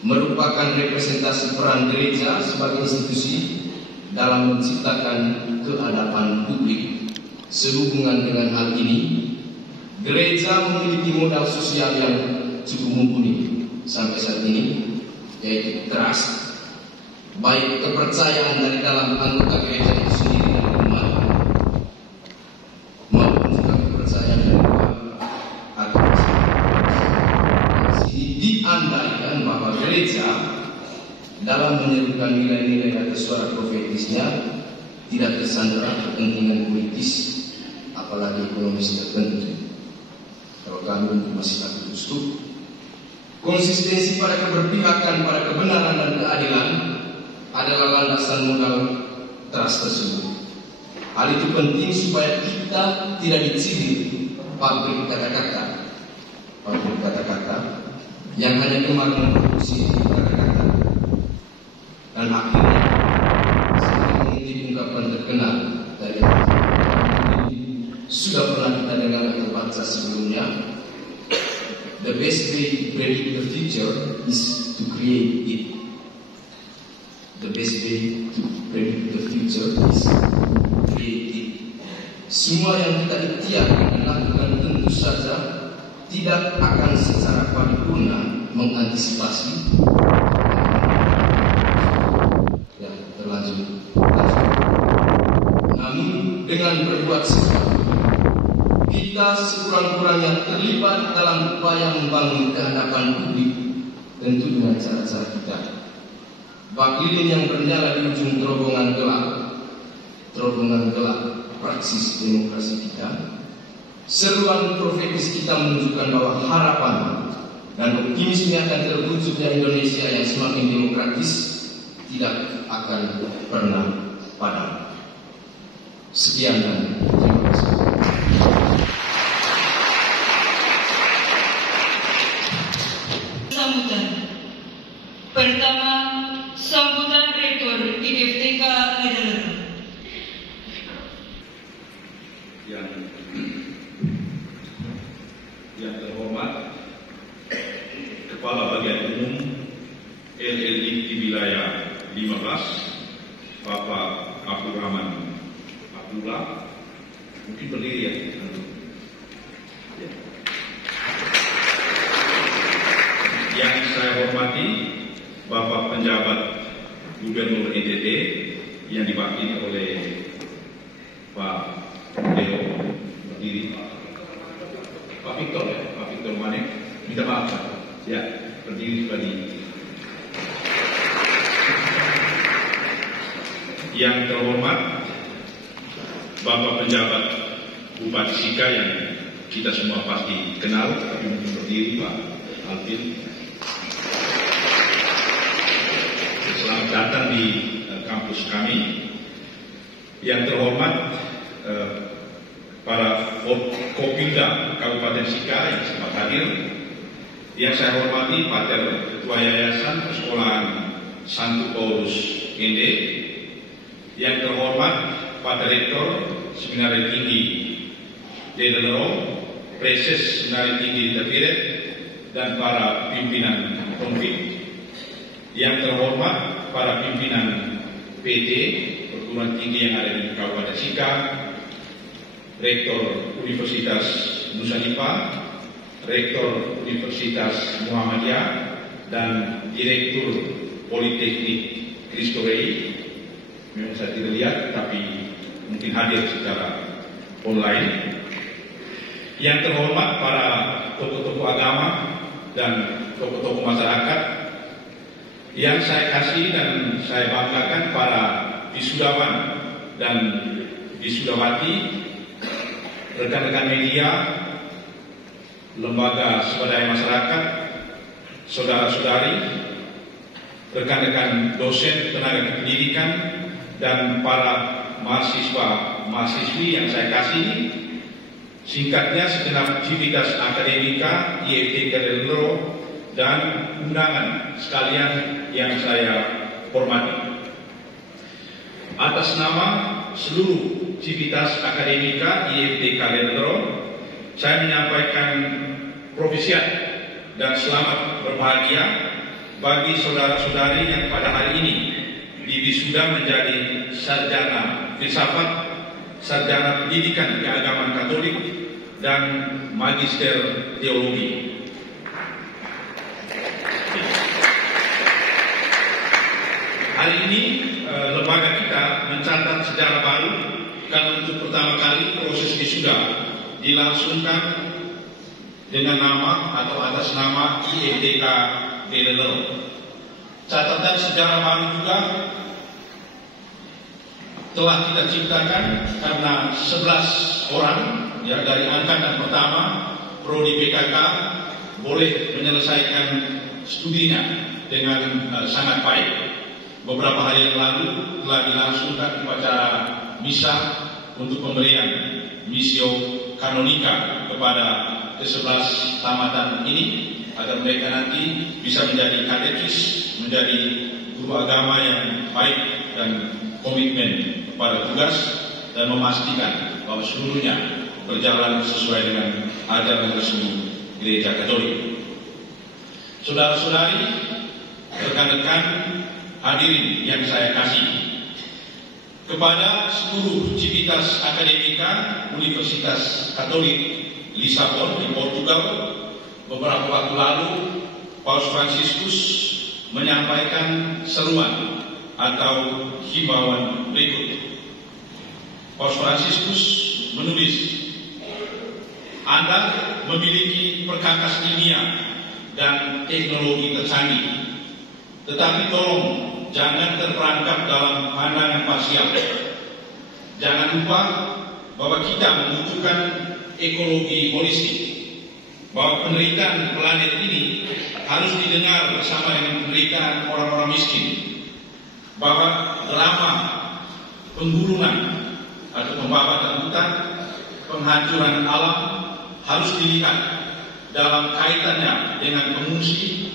merupakan representasi peran gereja sebagai institusi dalam menciptakan keadapan publik. Sehubungan dengan hal ini, gereja memiliki modal sosial yang cukup mumpuni sampai saat ini, yaitu trust, baik kepercayaan dari dalam anggota gereja itu sendiri dan umat, maupun juga kepercayaan dari luar atau masyarakat. Ini diandaikan bahwa gereja dalam menyerukan nilai-nilai atau suara profetisnya tidak tersandera kepentingan politis, apalagi ekonomis tertentu. Kalau kami masih takut justru konsistensi pada keberpihakan pada kebenaran dan keadilan adalah landasan modal trust tersebut. Hal itu penting supaya kita tidak dicibir pabrik kata-kata yang hanya gemar memproduksi kata-kata, dan akhirnya seperti mengutip ungkapan terkenal dari sudah pernah kita dengar atau baca sebelumnya. The best way to predict the future is to create it. The best way to predict the future is to create it. Semua yang kita ikhtiarkan dan lakukan tentu saja tidak akan secara paripurna mengantisipasi terlanjur. Namun dengan berbuat sesuatu kita sekurang-kurangnya terlibat dalam upaya membangun kehadapan publik, tentu dengan cara-cara kita. Bak lilin yang bernyala di ujung terowongan gelap praksis demokrasi kita. Seruan profetis kita menunjukkan bahwa harapan dan optimisme akan terwujudnya Indonesia yang semakin demokratis tidak akan pernah padam. Sekian dan terima kasih. Sambutan. Pertama, sambutan Rektor IFTK Nederland. Yang terhormat Kepala Bagian Umum LLI di wilayah 15, Bapak Abdul Rahman Abdullah, mungkin berdiri ya. Yang saya hormati Bapak Penjabat Gubernur NTT yang diwakili oleh Pak Deo, berdiri. Pak Victor ya, Pak Victor Manek, minta maaf Pak. Ya, berdiri tadi. Yang terhormat Bapak Penjabat Bupati Sika yang kita semua pasti kenal, tapi mungkin berdiri Pak Alvin. Selamat datang di kampus kami. Yang terhormat para Kopilda Kabupaten Sika yang sempat hadir. Yang saya hormati Pak Ketua Yayasan Persekolahan Santo Paulus ND. Yang terhormat Pak Rektor Seminari Tinggi Dedelo, Preses Seminari Tinggi Tapiret, dan para pimpinan konflik. Yang terhormat para pimpinan PT perguruan tinggi yang ada di Kabupaten Sika, Rektor Universitas Nusa Dipa, Rektor Universitas Muhammadiyah, dan Direktur Politeknik Kristo Rey. Memang saya tidak lihat, tapi mungkin hadir secara online. Yang terhormat para tokoh-tokoh agama dan tokoh-tokoh masyarakat. Yang saya kasih dan saya banggakan para wisudawan dan wisudawati, rekan-rekan media, lembaga swadaya masyarakat, saudara-saudari, rekan-rekan dosen tenaga pendidikan, dan para mahasiswa-mahasiswi yang saya kasih. Singkatnya, segenap aktivitas akademika IFTK Nederland dan undangan sekalian yang saya hormati. Atas nama seluruh aktivitas akademika IFTK Nederland, saya menyampaikan profisiat dan selamat berbahagia bagi saudara-saudari yang pada hari ini diwisuda menjadi sarjana filsafat, sarjana pendidikan keagamaan Katolik, dan magister teologi. Hari ini lembaga kita mencatat sejarah baru karena untuk pertama kali proses wisuda dilangsungkan dengan nama atau atas nama IFTK Nederland. Catatan sejarah baru juga telah kita ciptakan karena 11 orang ya dari angkatan pertama prodi PKK boleh menyelesaikan studinya dengan sangat baik. Beberapa hari yang lalu telah dilangsungkan upacara misa untuk pemberian misio kanonika kepada ke-11 tamatan ini agar mereka nanti bisa menjadi katekis, menjadi guru agama yang baik dan komitmen pada tugas dan memastikan bahwa seluruhnya berjalan sesuai dengan ajaran resmi Gereja Katolik. Saudara-saudari, rekan-rekan hadirin yang saya kasih, kepada seluruh civitas akademika Universitas Katolik Lisabon di Portugal, beberapa waktu lalu Paus Fransiskus menyampaikan seruan atau himbauan berikut. Paus Fransiskus menulis, Anda memiliki perkakas ilmiah dan teknologi tercanggih, tetapi tolong jangan terperangkap dalam pandangan parsial. Jangan lupa bahwa kita membutuhkan ekologi holistik, bahwa penderitaan planet ini harus didengar bersama dengan penderitaan orang-orang miskin, bahwa drama pengguruan atau pembabatan hutan, penghancuran alam harus dilihat dalam kaitannya dengan pengungsi,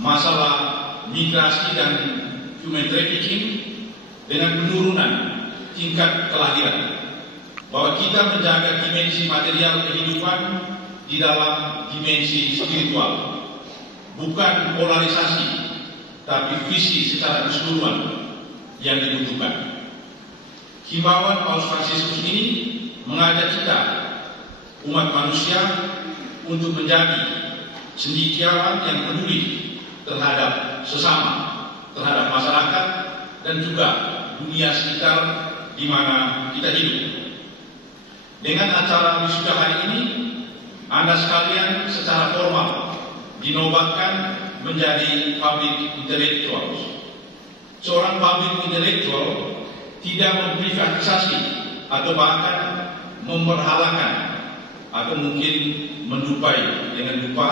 masalah migrasi dan human trafficking, dengan penurunan tingkat kelahiran, bahwa kita menjaga dimensi material kehidupan di dalam dimensi spiritual, bukan polarisasi, tapi visi secara keseluruhan yang dibutuhkan. Himbauan Paus Fransiskus ini mengajak kita, umat manusia, untuk menjadi cendekiawan yang peduli terhadap sesama, terhadap masyarakat, dan juga dunia sekitar di mana kita hidup. Dengan acara wisuda hari ini, Anda sekalian secara formal dinobatkan menjadi public intellectuals. Seorang public intellectual tidak memprivatisasi atau bahkan memperhalakan atau mungkin mendupai dengan lupa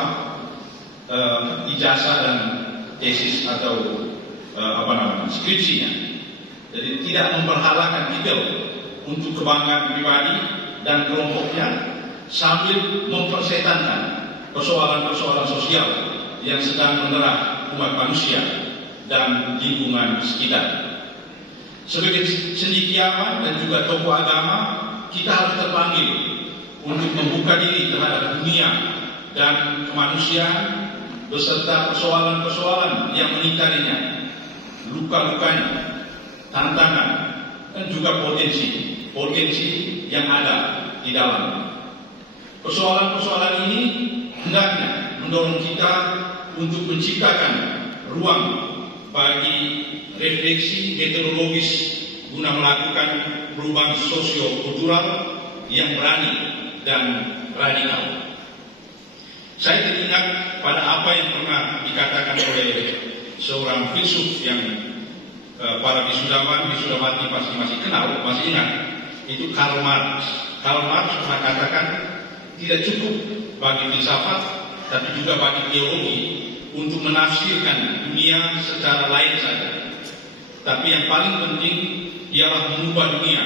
ijazah dan tesis atau skripsinya. Jadi tidak memperhalakan titel untuk kebanggaan pribadi dan kelompoknya, sambil mempersetankan persoalan-persoalan sosial yang sedang menerah umat manusia dan lingkungan sekitar. Sebagai cendekiawan dan juga tokoh agama, kita harus terpanggil untuk membuka diri terhadap dunia dan kemanusiaan beserta persoalan-persoalan yang mengitarinya, luka-lukanya, tantangan, dan juga potensi yang ada di dalam. Persoalan-persoalan ini hendaknya mendorong kita untuk menciptakan ruang bagi refleksi metodologis guna melakukan perubahan sosio-kultural yang berani dan radikal. Saya teringat pada apa yang pernah dikatakan oleh seorang filsuf yang para wisudawati pasti masih kenal, masih ingat, itu Karl Marx. Karl Marx pernah katakan, tidak cukup bagi filsafat, tapi juga bagi teologi untuk menafsirkan dunia secara lain saja. Tapi yang paling penting ialah mengubah dunia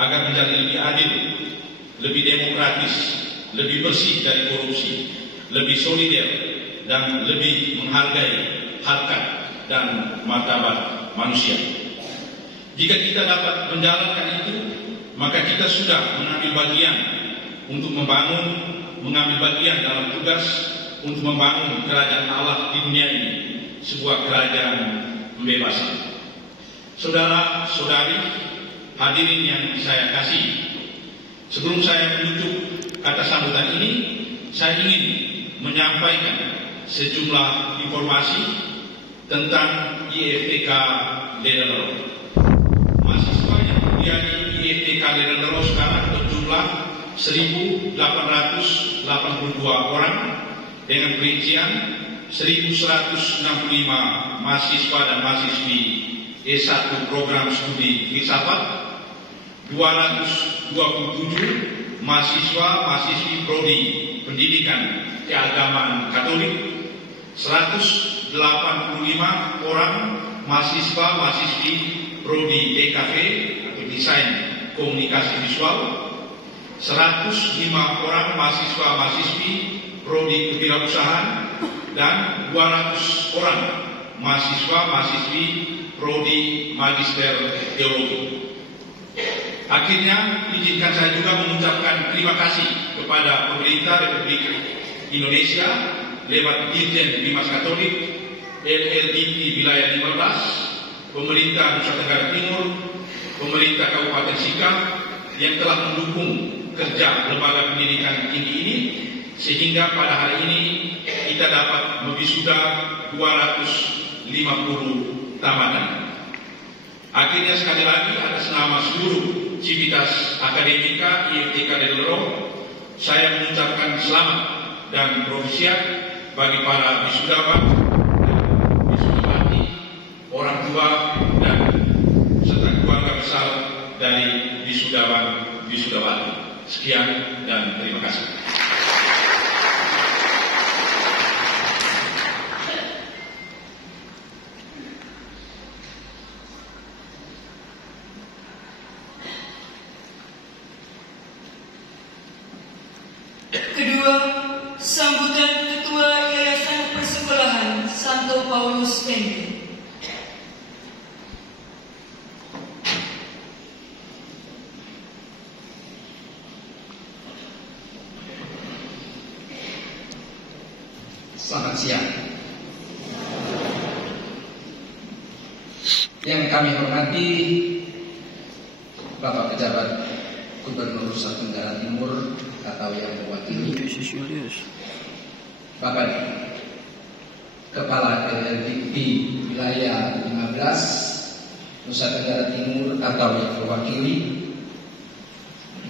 agar menjadi lebih adil, lebih demokratis, lebih bersih dari korupsi, lebih solider, dan lebih menghargai harkat dan martabat manusia. Jika kita dapat menjalankan itu, maka kita sudah mengambil bagian untuk mengambil bagian dalam tugas untuk membangun kerajaan Allah di dunia ini, sebuah kerajaan pembebasan. Saudara-saudari, hadirin yang saya kasih, sebelum saya menutup kata sambutan ini, saya ingin menyampaikan sejumlah informasi tentang IFTK Ledenero. Mahasiswa yang kuliah di IFTK Ledenero sekarang berjumlah 1.882 orang dengan perincian 1.165 mahasiswa dan mahasiswi S1 program studi filsafat, 227 mahasiswa-mahasiswi prodi pendidikan keagamaan Katolik, 185 orang mahasiswa-mahasiswi prodi DKV atau desain komunikasi visual, 105 orang mahasiswa-mahasiswi prodi kewirausahaan, dan 200 orang mahasiswa-mahasiswi prodi magister teologi. Akhirnya izinkan saya juga mengucapkan terima kasih kepada pemerintah Republik Indonesia lewat Dirjen Bimas Katolik, LLDP Wilayah 15, pemerintah Nusa Tenggara Timur, pemerintah Kabupaten Sika yang telah mendukung kerja lembaga pendidikan tinggi ini, sehingga pada hari ini kita dapat mewisuda 250 tamatan. Akhirnya sekali lagi atas nama seluruh Civitas Akademika IFTK Ledenero, saya mengucapkan selamat dan profisiat bagi para wisudawan dan wisudawati, orang tua dan serta keluarga besar dari wisudawan wisudawati. Sekian dan terima kasih. Kedua, sambutan Ketua Yayasan Persekolahan Santo Paulus ND. Selamat siang. Yang kami hormati Bapak Pejabat Gubernur Nusa Tenggara Timur atau yang mewakili Bapak Kepala LLDP Wilayah 15 Nusa Tenggara Timur atau yang mewakili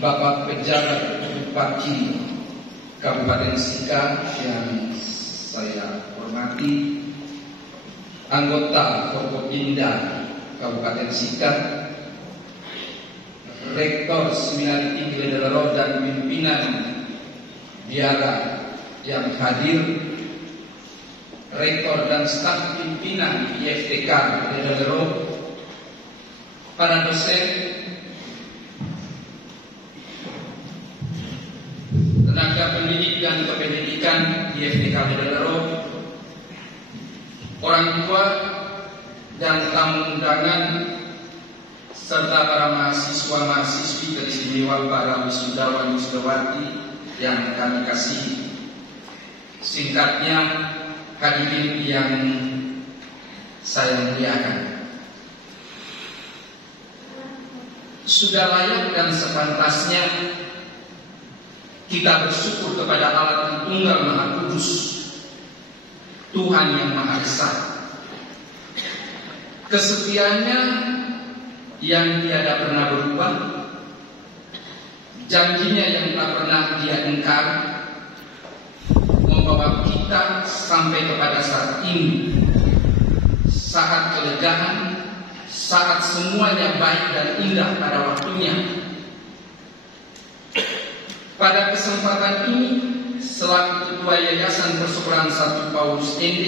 Bapak Pejabat Bupati Kabupaten Sika yang saya hormati, anggota Forkopimda Kabupaten Sika, Rektor Seminari Tinggi Ledellero dan pimpinan biara yang hadir, Rektor dan staf pimpinan IFTK Ledellero, para dosen, tenaga pendidik dan kependidikan IFTK Ledellero, orang tua dan tamu undangan, serta para mahasiswa-mahasiswi teristimewa, para wisudawan wisudawati yang kami kasihi. Singkatnya, hadirin yang saya muliakan, sudah layak dan sepantasnya kita bersyukur kepada Allah Tritunggal Maha Kudus, Tuhan yang Maha Esa. Kesetiaannya yang tiada pernah berubah, janjinya yang tak pernah Dia ingkar, membawa kita sampai kepada saat ini, saat kelegaan, saat semuanya baik dan indah pada waktunya. Pada kesempatan ini, selaku Ketua Yayasan Persekolahan Santo Paulus ND,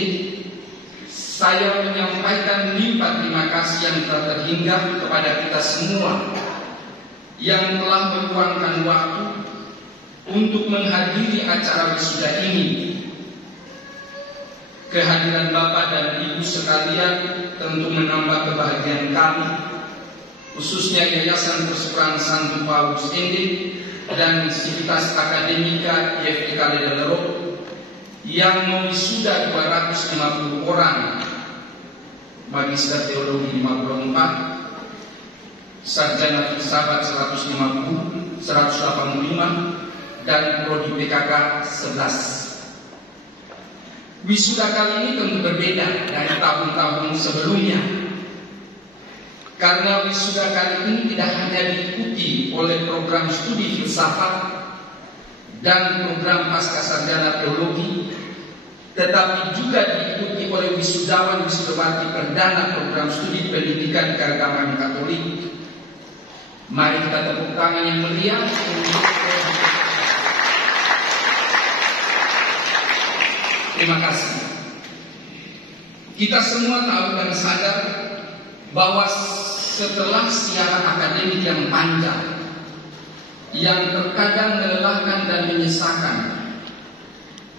saya menyampaikan limpah terima kasih yang tak terhingga kepada kita semua yang telah meluangkan waktu untuk menghadiri acara wisuda ini. Kehadiran Bapak dan Ibu sekalian tentu menambah kebahagiaan kami, khususnya Yayasan Persekolahan Santo Paulus ND dan Sivitas Akademika IFTK Ledellero yang mewisuda 250 orang, Magister Teologi 54, Sarjana Filsafat 150, 185, dan Prodi PKK 11. Wisuda kali ini tentu berbeda dari tahun-tahun sebelumnya, karena wisuda kali ini tidak hanya diikuti oleh program studi filsafat dan program pascasarjana teologi, tetapi juga diikuti oleh wisudawan wisudawati perdana program studi pendidikan keagamaan Katolik. Mari kita tepuk tangan yang meriah untuk terima kasih. Kita semua tahu dan sadar bahwa setelah siaran akademik yang panjang, yang terkadang melelahkan dan menyesakan,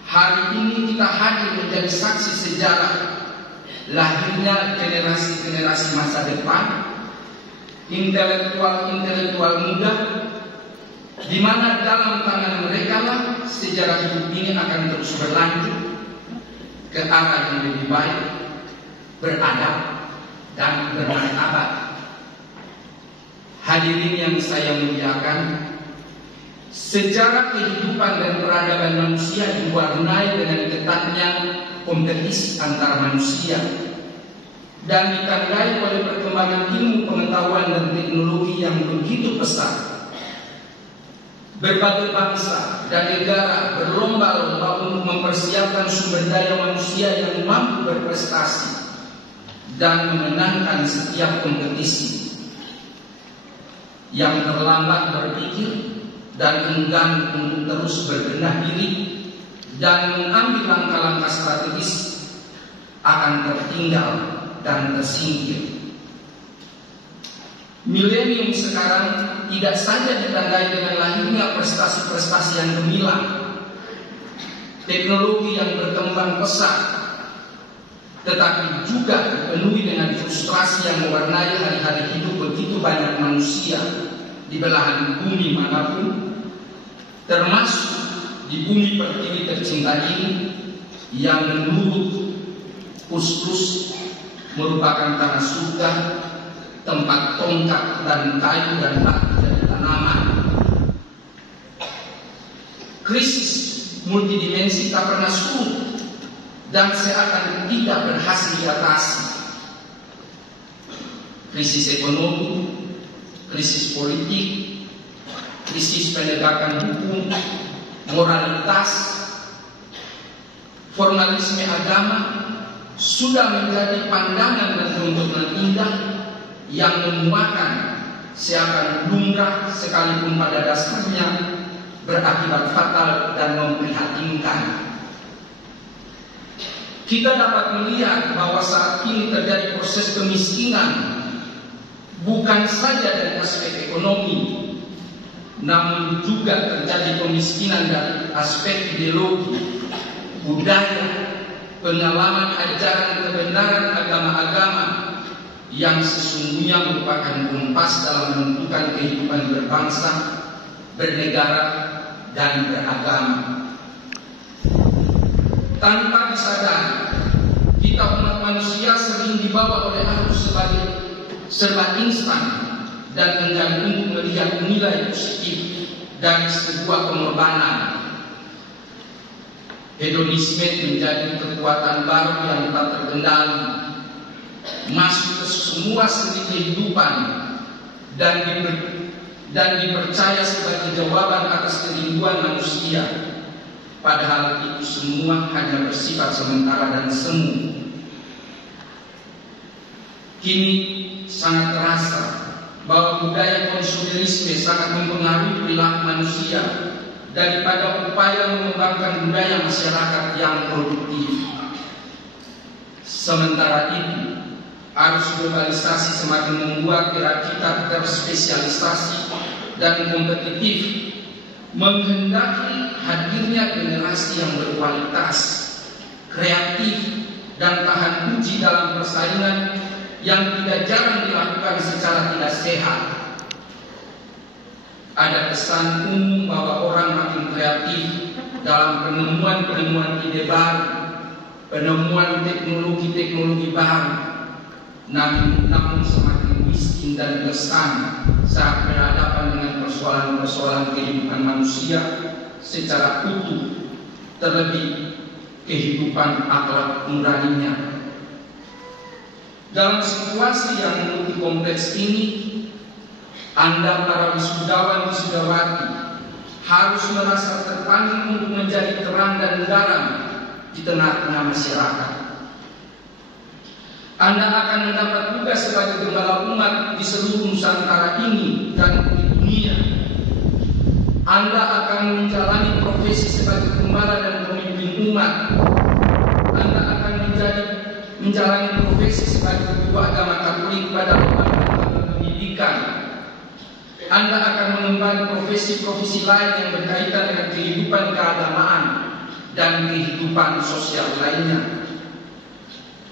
hari ini kita hadir menjadi saksi sejarah lahirnya generasi-generasi masa depan, intelektual-intelektual muda, di mana dalam tangan mereka lah sejarah hidup ini akan terus berlanjut ke arah yang lebih baik, beradab dan bermartabat. Hadirin yang saya muliakan, sejarah kehidupan dan peradaban manusia diwarnai dengan ketatnya kompetisi antar manusia dan ditandai oleh perkembangan ilmu pengetahuan dan teknologi yang begitu pesat. Berbagai bangsa dan negara berlomba-lomba untuk mempersiapkan sumber daya manusia yang mampu berprestasi dan memenangkan setiap kompetisi. Yang terlambat berpikir dan enggan untuk terus berbenah diri dan mengambil langkah-langkah strategis akan tertinggal dan tersingkir. Milenium sekarang tidak saja ditandai dengan lahirnya prestasi-prestasi yang gemilang, teknologi yang berkembang pesat, tetapi juga dipenuhi dengan frustrasi yang mewarnai hari-hari hidup begitu banyak manusia di belahan bumi manapun, termasuk di bumi pertiwi tercinta ini yang menurut Kus merupakan tanah surga, tempat tongkat dan kayu dan batu dari tanaman. Krisis multidimensi tak pernah surut dan seakan tidak berhasil diatasi. Krisis ekonomi, krisis politik, krisis penegakan hukum, moralitas, formalisme agama sudah menjadi pandangan dan tuntunan indah yang memuakan seakan lumrah sekalipun pada dasarnya berakibat fatal dan memprihatinkan. Kita dapat melihat bahwa saat ini terjadi proses kemiskinan bukan saja dari aspek ekonomi, namun juga terjadi kemiskinan dari aspek ideologi, budaya, pengalaman ajaran kebenaran agama-agama yang sesungguhnya merupakan kompas dalam menentukan kehidupan berbangsa, bernegara, dan beragama. Tanpa disadari, kita umat manusia sering dibawa oleh arus sebagai serba instan dan enggan untuk melihat nilai positif dari sebuah pengorbanan. Hedonisme menjadi kekuatan baru yang tak terkendali, masuk ke semua sendi kehidupan dan dipercaya sebagai jawaban atas kerinduan manusia. Padahal itu semua hanya bersifat sementara dan semu. Kini sangat terasa bahwa budaya konsumerisme sangat mempengaruhi perilaku manusia daripada upaya mengembangkan budaya masyarakat yang produktif. Sementara itu, arus globalisasi semakin membuat kita terspesialisasi dan kompetitif, menghendaki hadirnya generasi yang berkualitas, kreatif, dan tahan uji dalam persaingan yang tidak jarang dilakukan secara tidak sehat. Ada kesan umum bahwa orang makin kreatif dalam penemuan-penemuan ide baru, penemuan teknologi-teknologi baru, namun semakin miskin dan gersang saat berhadapan dengan persoalan-persoalan kehidupan manusia secara utuh, terlebih kehidupan akhlak nuraninya. Dalam situasi yang multi kompleks ini, Anda para wisudawan wisudawati harus merasa terpanggil untuk menjadi terang dan garam di tengah-tengah masyarakat. Anda akan mendapat tugas sebagai gembala umat di seluruh Nusantara ini dan di dunia. Anda akan menjalani profesi sebagai gembala dan pemimpin umat. Anda akan menjalani profesi sebagai ketua agama Katolik pada lembaga pendidikan. Anda akan mengemban profesi-profesi lain yang berkaitan dengan kehidupan keagamaan dan kehidupan sosial lainnya.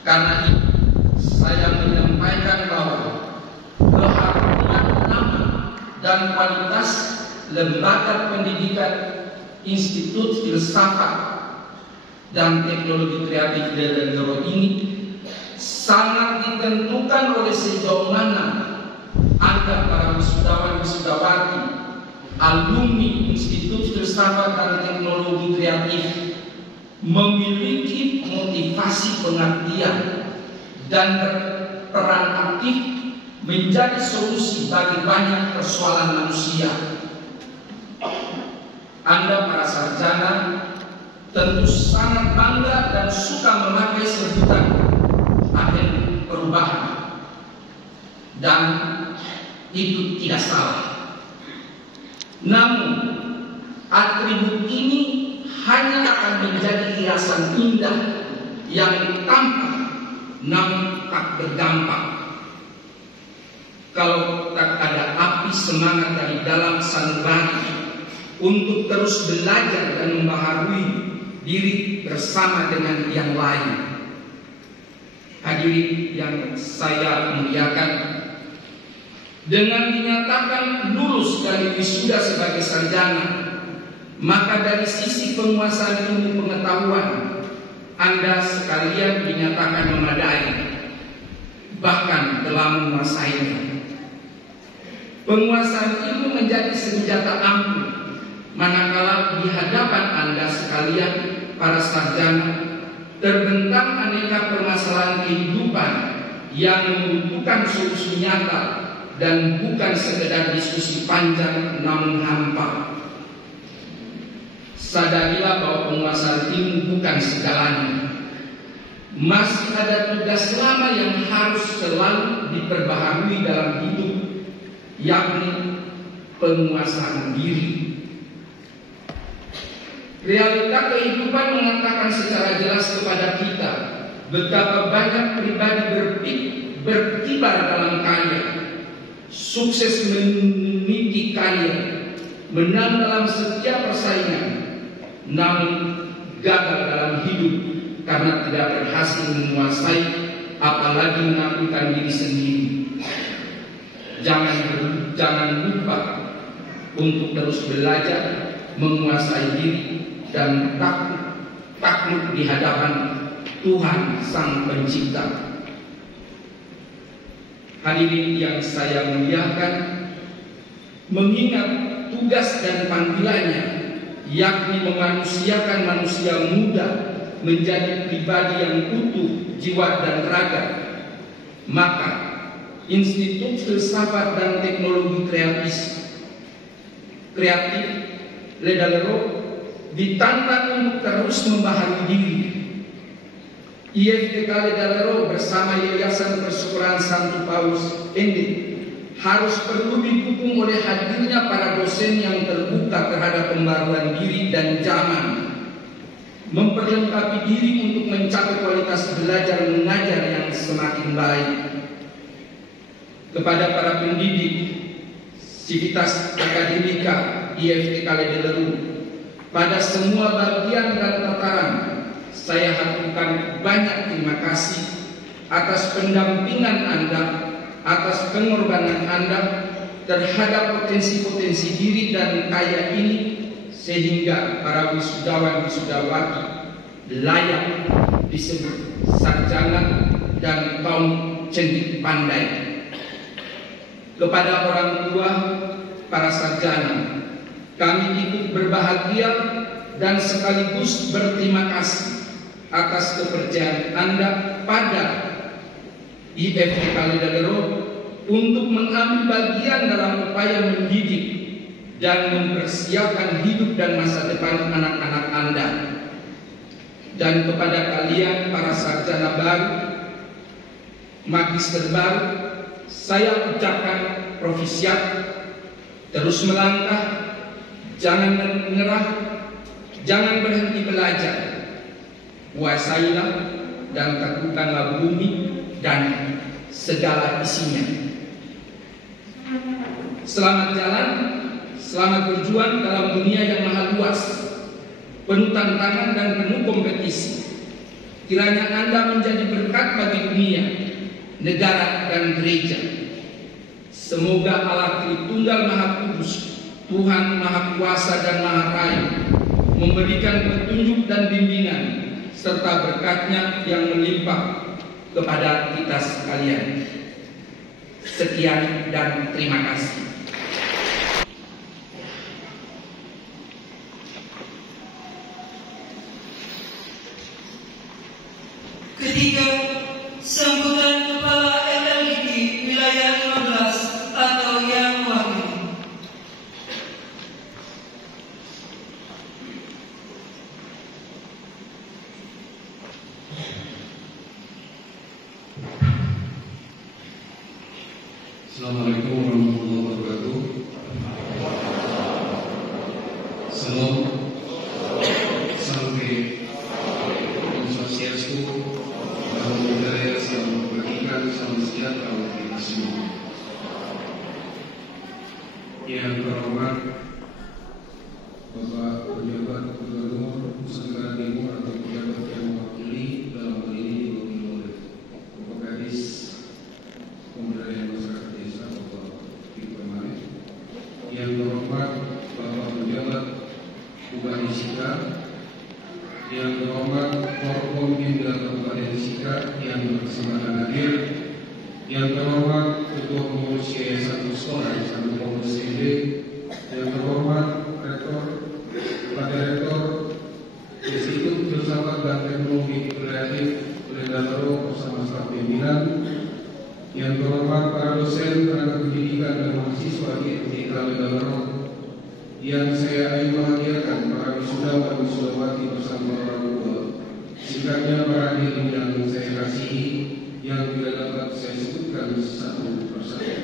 Karena itu, saya menyampaikan bahwa keharmonian nama dan kualitas lembaga pendidikan Institut Filsafat dan Teknologi Kreatif Diponegoro ini sangat ditentukan oleh sejauh mana Anda para wisudawan wisudawati, alumni Institut Filsafat dan Teknologi Kreatif memiliki motivasi pengabdian dan berperan aktif menjadi solusi bagi banyak persoalan manusia. Anda para sarjana tentu sangat bangga dan suka memakai sebutan agen perubahan, dan itu tidak salah. Namun atribut ini hanya akan menjadi hiasan indah yang tampak namun tak berdampak kalau tak ada api semangat dari dalam sanubari untuk terus belajar dan membaharui diri bersama dengan yang lain. Hadirin yang saya muliakan, dengan dinyatakan lulus dari wisuda sebagai sarjana, maka dari sisi penguasaan ilmu pengetahuan Anda sekalian dinyatakan memadai, bahkan telah menguasainya. Penguasaan ilmu menjadi senjata ampuh manakala di hadapan Anda sekalian para sarjana terbentang aneka permasalahan kehidupan yang membutuhkan solusi nyata dan bukan sekedar diskusi panjang namun hampa. Sadarilah bahwa penguasaan ilmu bukan segalanya. Masih ada tugas lama yang harus selalu diperbaharui dalam hidup, yakni penguasaan diri. Realita kehidupan mengatakan secara jelas kepada kita betapa banyak pribadi berkibar dalam karya, sukses meniti karir, menang dalam setiap persaingan, namun gagal dalam hidup karena tidak berhasil menguasai apalagi menaklukkan diri sendiri. Jangan lupa untuk terus belajar menguasai diri dan takluk di hadapan Tuhan Sang Pencipta. Hadirin yang saya muliakan, mengingat tugas dan panggilannya, yakni memanusiakan manusia muda menjadi pribadi yang utuh jiwa dan raga, maka Institut Filsafat dan Teknologi Kreatif Ledalero ditantang untuk terus membaharui diri. IFTK Ledalero bersama Yayasan Persekutuan Santo Paulus ND harus perlu didukung oleh hadirnya para dosen yang terbuka terhadap pembaruan diri dan zaman, memperlengkapi diri untuk mencapai kualitas belajar mengajar yang semakin baik. Kepada para pendidik Sivitas Akademika IFTK Ledalero, pada semua bagian dan tataran, saya haturkan banyak terima kasih atas pendampingan Anda, atas pengorbanan Anda terhadap potensi-potensi diri dan kaya ini, sehingga para wisudawan-wisudawati layak disebut sarjana dan kaum cendik pandai. Kepada orang tua para sarjana, kami ikut berbahagia dan sekaligus berterima kasih atas kepercayaan Anda pada IFTK Ledalero untuk mengambil bagian dalam upaya mendidik dan mempersiapkan hidup dan masa depan anak-anak Anda. Dan kepada kalian para sarjana baru, magister baru, saya ucapkan profisiat, terus melangkah, jangan menyerah, jangan berhenti belajar. Kuasailah dan taklukkanlah bumi dan segala isinya. Selamat jalan, selamat berjuang dalam dunia yang maha luas, penuh tantangan dan penuh kompetisi. Kiranya Anda menjadi berkat bagi dunia, negara dan gereja. Semoga Allah Tritunggal Maha Kudus, Tuhan Maha Kuasa dan Maha Raya, memberikan petunjuk dan bimbingan serta berkatnya yang melimpah kepada kita sekalian. Sekian dan terima kasih. Ketiga, sambutan Kepala LLID Wilayah 15 atau yang mewakili. Salam. Sampai Om Swastiastu, Namo Buddhaya, salam kebajikan, salam sejahtera untuk kita semua. Yang terhormat Bapak Pejabat Gubernur Nusa Tenggara Timur atau pejabat yang mewakili dalam hal ini diwakili oleh Bapak Kadis Pemberdayaan Masyarakat Desa Bapak Permane. Yang terhormat Bapak Pejabat Kabupaten Sika, yang terhormat Forkompimda Kabupaten Sika yang berkesempatan hadir, yang terhormat Ketua Pengurus Yayasan Sekolah Satu Pengurus SD, yang terhormat Rektor, Pak Rektor Institut Filsafat dan Teknologi Kreatif Ledataro bersama staf pimpinan, yang terhormat para dosen, tenaga pendidikan dan mahasiswa IMTK Ledataro, yang saya bahagiakan para wisuda dan wisudawati bersama orang tua, sikapnya para hadirin yang saya kasihi, yang tidak dapat saya sebutkan satu persatu.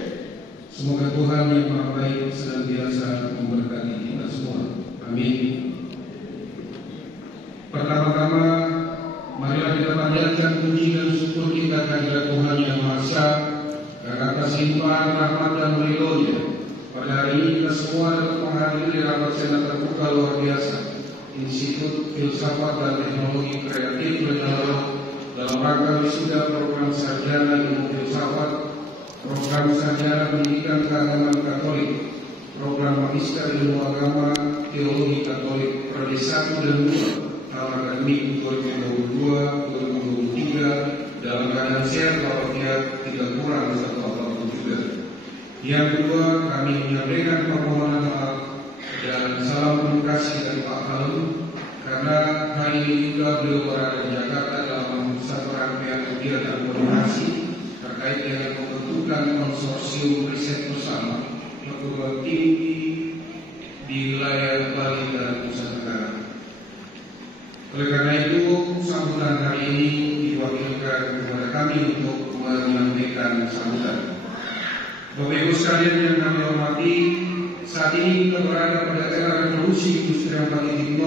Semoga Tuhan yang Maha Baik senantiasa memberkati kita semua. Amin. Pertama-tama, marilah kita panjatkan puji dan syukur kita kepada Tuhan yang Maha Esa karena atas limpahan rahmat dan ridho-Nya. Pada hari ini kita semua dapat menghadiri rapat senat terbuka luar biasa Institut Filsafat dan Teknologi Kreatif Ledataro dalam rangka wisuda program sarjana ilmu filsafat, program sarjana pendidikan keagamaan Katolik, program magister ilmu agama teologi Katolik prodi 1 dan 2 tahun akademik 2022-2023 dalam keadaan sehat walafiat tidak kurang 1 apapun juga. Yang kedua, kami menyampaikan permohonan maaf dan salam terima kasih dari Pak Halun karena hari ini juga beliau berada di Jakarta dalam satu rangkaian kegiatan koordinasi terkait dengan pembentukan konsorsium riset bersama perguruan tinggi di wilayah Bali dan Nusa Tenggara. Oleh karena itu, sambutan hari ini diwakilkan kepada kami untuk menyampaikan sambutan. Bapak Ibu sekalian yang kami hormati, saat ini kita berada pada era revolusi industri 4.0,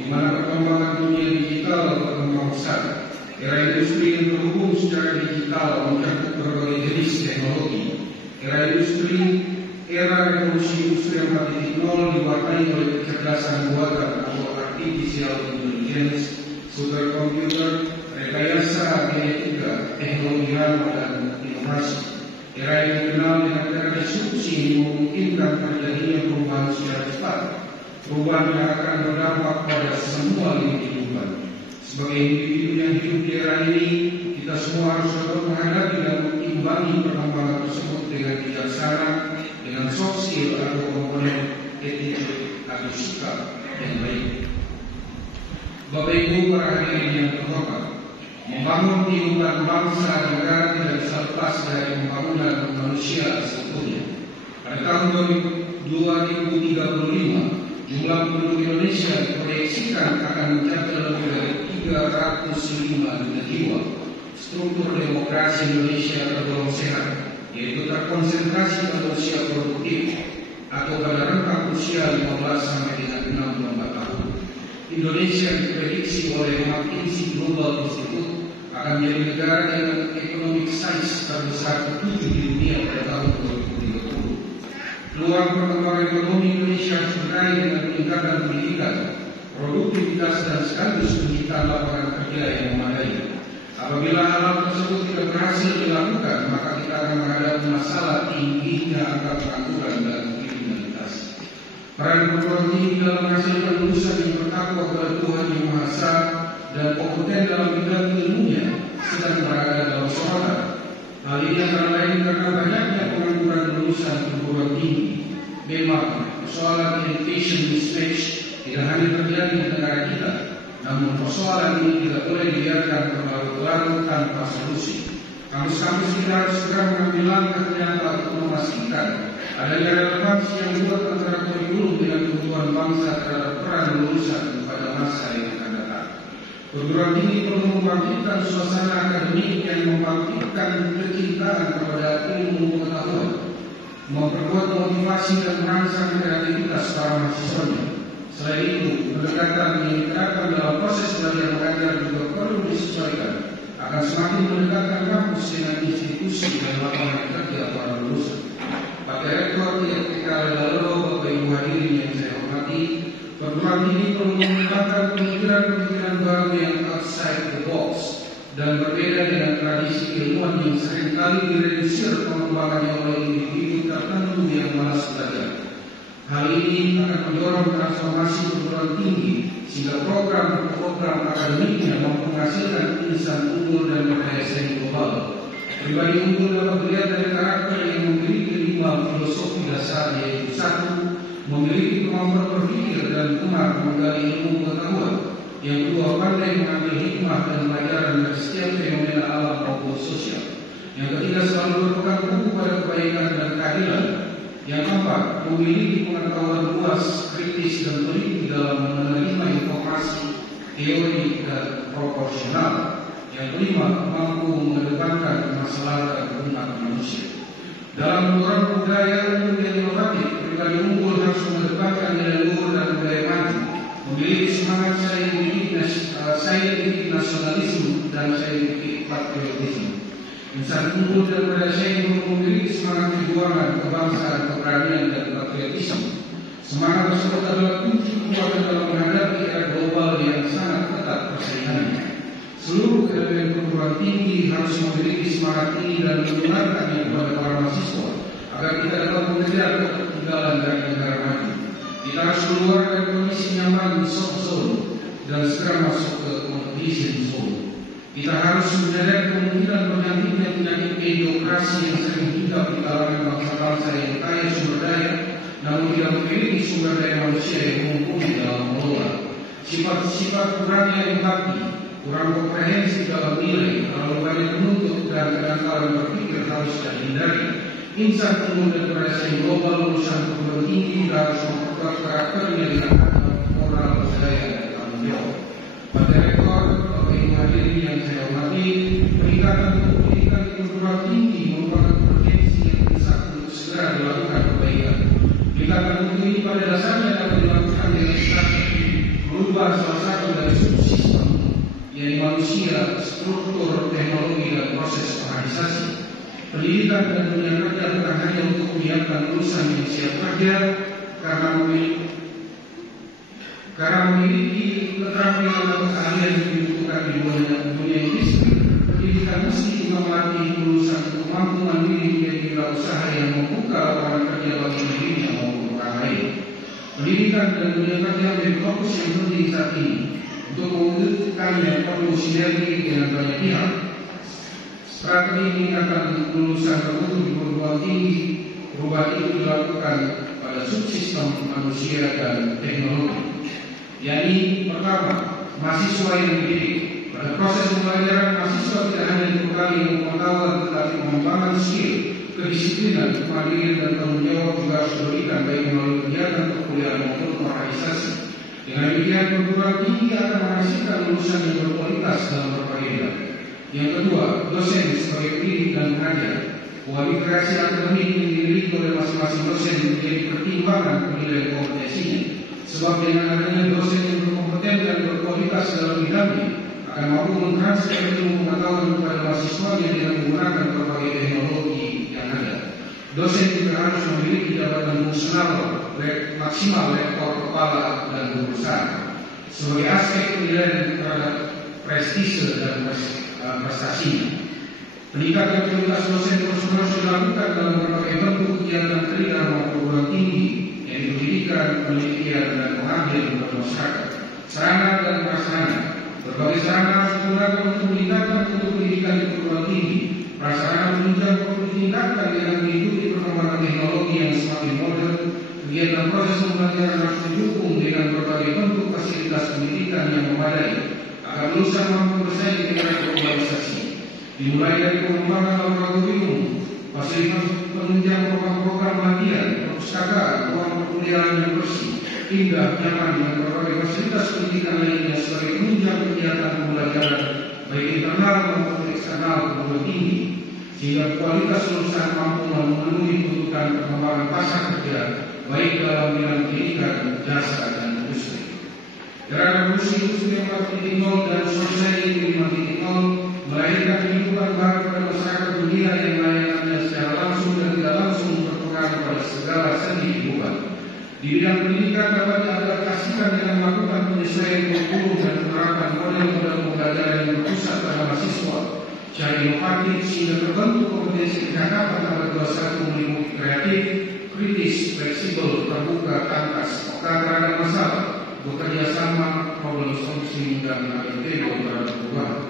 di mana perkembangan dunia digital berkembang pesat. Era industri yang terhubung secara digital mencakup berbagai jenis teknologi. Era revolusi industri 4.0 diwarnai oleh kecerdasan buatan atau artificial intelligence, superkomputer, rekayasa genetika, teknologi ramah dan inovasi. Era yang dikenal dengan era disrupsi memungkinkan terjadinya perubahan secara cepat, perubahan yang akan berdampak pada semua lini kehidupan. Sebagai individu yang hidup di era ini, kita semua harus dapat menghadapi dan mengimbangi perkembangan tersebut dengan bijaksana, dengan soft skill atau komponen attitude atau sikap yang baik. Bapak Ibu para hadirin yang terhormat, membangun kehidupan bangsa dan negara tidak bisa lepas dari pembangunan manusia seutuhnya. Pada tahun 2035, jumlah penduduk Indonesia diproyeksikan akan mencapai lebih dari 305 juta jiwa. Struktur demokrasi Indonesia tergolong sehat, yaitu terkonsentrasi pada usia produktif atau pada rentang usia 15 sampai dengan 64 tahun. Indonesia diprediksi oleh McKinsey Global Institute akan menjadi negara dengan economic size terbesar ke-7 di dunia pada tahun 2030. Peluang perkembangan ekonomi Indonesia harus berkait dengan peningkatan pendidikan, produktivitas dan sekaligus penciptaan lapangan kerja yang memadai. Apabila hal tersebut tidak berhasil dilakukan, maka kita akan menghadapi masalah tingginya angka pengangguran dan kriminalitas. Peran perguruan tinggi dalam menghasilkan lulusan yang bertakwa kepada Tuhan Yang Maha Esa dan kompeten dalam bidang ilmunya sedang berada dalam sorotan. Hal ini antara lain karena banyaknya pengangguran lulusan perguruan tinggi. Memang persoalan education mismatch tidak hanya terjadi di negara kita, namun persoalan ini tidak boleh dibiarkan berlarut-larut tanpa solusi. Kampus-kampus kita harus segera mengambil langkah nyata untuk memastikan adanya relevansi yang kuat antara kurikulum dengan kebutuhan bangsa terhadap peran lulusan pada masa yang akan datang. Perguruan tinggi perlu membangkitkan suasana akademik yang membangkitkan kecintaan kepada ilmu pengetahuan, memperkuat motivasi dan merangsang kreativitas para mahasiswanya, Selain itu, pendekatan yang diterapkan dalam proses belajar mengajar juga perlu disesuaikan akan semakin mendekatkan kampus dengan institusi dan lapangan kerja para lulusan. Pakai rektor IPK Ledalo, Bapak Ibu hadirin yang saya hormati, perguruan tinggi perlu mengembangkan pemikiran-pemikiran baru yang outside the box dan berbeda dengan tradisi keilmuan yang seringkali direduksir pengembangannya oleh individu tertentu yang malas belajar. Hal ini akan mendorong transformasi perguruan tinggi sehingga program-program akademiknya mampu menghasilkan insan unggul dan berdaya saing global. Pribadi unggul dapat dilihat dari karakter yang memiliki 5 filosofi dasar, yaitu 1. Memiliki kemampuan berpikir dan gemar menggali ilmu pengetahuan. Yang 2. Pandai mengambil hikmah dan pelajaran dari setiap fenomena alam maupun sosial. Yang ketiga, selalu berpegang teguh pada kebaikan dan keadilan. Yang 4. Memiliki pengetahuan luas, kritis dan teliti dalam menerima informasi, teori dan proporsional. Yang 5. Mampu mengedepankan masalah dan umat manusia. Dalam mendorong budaya unggul yang inovatif, pribadi unggul harus mengedepankan nilai luhur dan budaya maju, memiliki semangat saintifik nasionalisme dan saintifik patriotisme. Insan unggul dan berdaya saing memiliki semangat perjuangan kebangsaan, keberanian dan patriotisme. Semangat tersebut adalah kunci kekuatan dalam menghadapi era global yang sangat ketat persaingannya. Seluruh elemen perguruan tinggi harus memiliki semangat ini dan mendengarkannya kepada para mahasiswa agar kita dapat mengejar ketertinggalan dari negara maju. Kita harus keluar dari kondisi nyaman di soft zone dan segera masuk ke completion zone. Kita harus menyadari kemungkinan bangkitnya penyakit idiokrasi yang sering hinggap di kalangan bangsa-bangsa yang kaya sumber daya, namun tidak memiliki sumber daya manusia yang mumpuni dalam mengelola. Sifat-sifat kurangnya empati, kurang komprehensif dalam nilai, terlalu banyak menuntut dan kedangkalan berpikir harus dihindari. Insan unggul dan berdaya saing global lulusan perguruan tinggi harus memperkuat karakternya dengan moral, budaya dan tanggung jawab. Pada rektor, Bapak Ibu hadirin yang saya hormati, peningkatan pendidikan di perguruan tinggi merupakan urgensi yang mendesak untuk segera dilakukan perbaikan. Peningkatan mutu ini pada dasarnya dapat dilakukan dengan strategi merubah salah satu dari subsistem yaitu manusia, struktur, teknologi dan proses organisasi. Pendidikan dan dunia kerja bukan hanya untuk menyiapkan lulusan yang siap kerja karena memiliki keterampilan atau keahlian yang dibutuhkan di dunia industri. Pendidikan mesti juga melatih lulusan untuk mampu mandiri menjadi wirausaha yang membuka lapangan kerja bagi dirinya maupun orang lain. Pendidikan dan dunia kerja menjadi fokus yang penting saat ini. Untuk mewujudkannya perlu sinergi dengan banyak pihak. Strategi meningkatkan lulusan tertentu di perguruan tinggi, perubahan itu dilakukan pada subsistem manusia dan teknologi. Yakni pertama, mahasiswa yang dididik. Pada proses pembelajaran, mahasiswa tidak hanya dibekali ilmu pengetahuan, tetapi pengembangan skill, kedisiplinan, kemandirian dan tanggung jawab juga harus diberikan baik melalui kegiatan perkuliahan maupun organisasi. Dengan demikian, perguruan tinggi akan menghasilkan lulusan yang berkualitas dalam berbagai bidang. Yang kedua, dosen sebagai pendidik dan pengajar. Kualifikasi akademik yang dimiliki oleh masing-masing dosen menjadi pertimbangan penilaian kompetensinya. Sebab dengan adanya dosen yang berkompeten dan berkualitas dalam bidangnya akan mampu mentransfer ilmu pengetahuan kepada mahasiswanya dengan menggunakan berbagai teknologi yang ada. Dosen juga harus memiliki jabatan fungsional maksimal lektor, kepala, dan guru besar. Sebagai aspek penilaian terhadap prestise dan prestasinya. Peningkatan kualitas dosen terus dilakukan dalam berbagai bentuk kegiatan kerja maupun perguruan tinggi yang pendidikan, penelitian, dan pengabdian kepada masyarakat. Sarana dan prasarana. Berbagai sarana harus digunakan untuk meningkatkan bentuk pendidikan di perguruan tinggi. Prasarana penunjang perlu ditingkatkan dengan mengikuti perkembangan teknologi yang semakin modern. Kegiatan proses pembelajaran harus didukung dengan berbagai bentuk fasilitas pendidikan yang memadai agar lulusan mampu bersaing dengan globalisasi. Dimulai dari pengembangan laboratorium, fasilitas penunjang program-program latihan, perpustakaan, ruang perkuliahan yang bersih, hingga nyaman dengan berbagai fasilitas pendidikan lainnya sebagai penunjang kegiatan pembelajaran baik internal maupun eksternal perguruan tinggi, sehingga kualitas lulusan mampu memenuhi kebutuhan perkembangan pasar kerja baik dalam bidang pendidikan, jasa dan industri. Era revolusi industri 4.0 dan society 5.0 melahirkan kehidupan baru pada masyarakat dunia yang layanannya secara langsung dan tidak langsung berpengaruh pada segala sendi kehidupan. Di bidang pendidikan dapat diadaptasikan dengan melakukan penyesuaian kurikulum dan penerapan model-model pembelajaran yang berpusat pada mahasiswa secara inovatif sehingga terbentuk kompetensi kecakapan abad 21 meliputi kreatif, kritis, fleksibel, terbuka, tangkas, peka terhadap masalah, bekerja sama, problem solving, dan adaptable terhadap perubahan.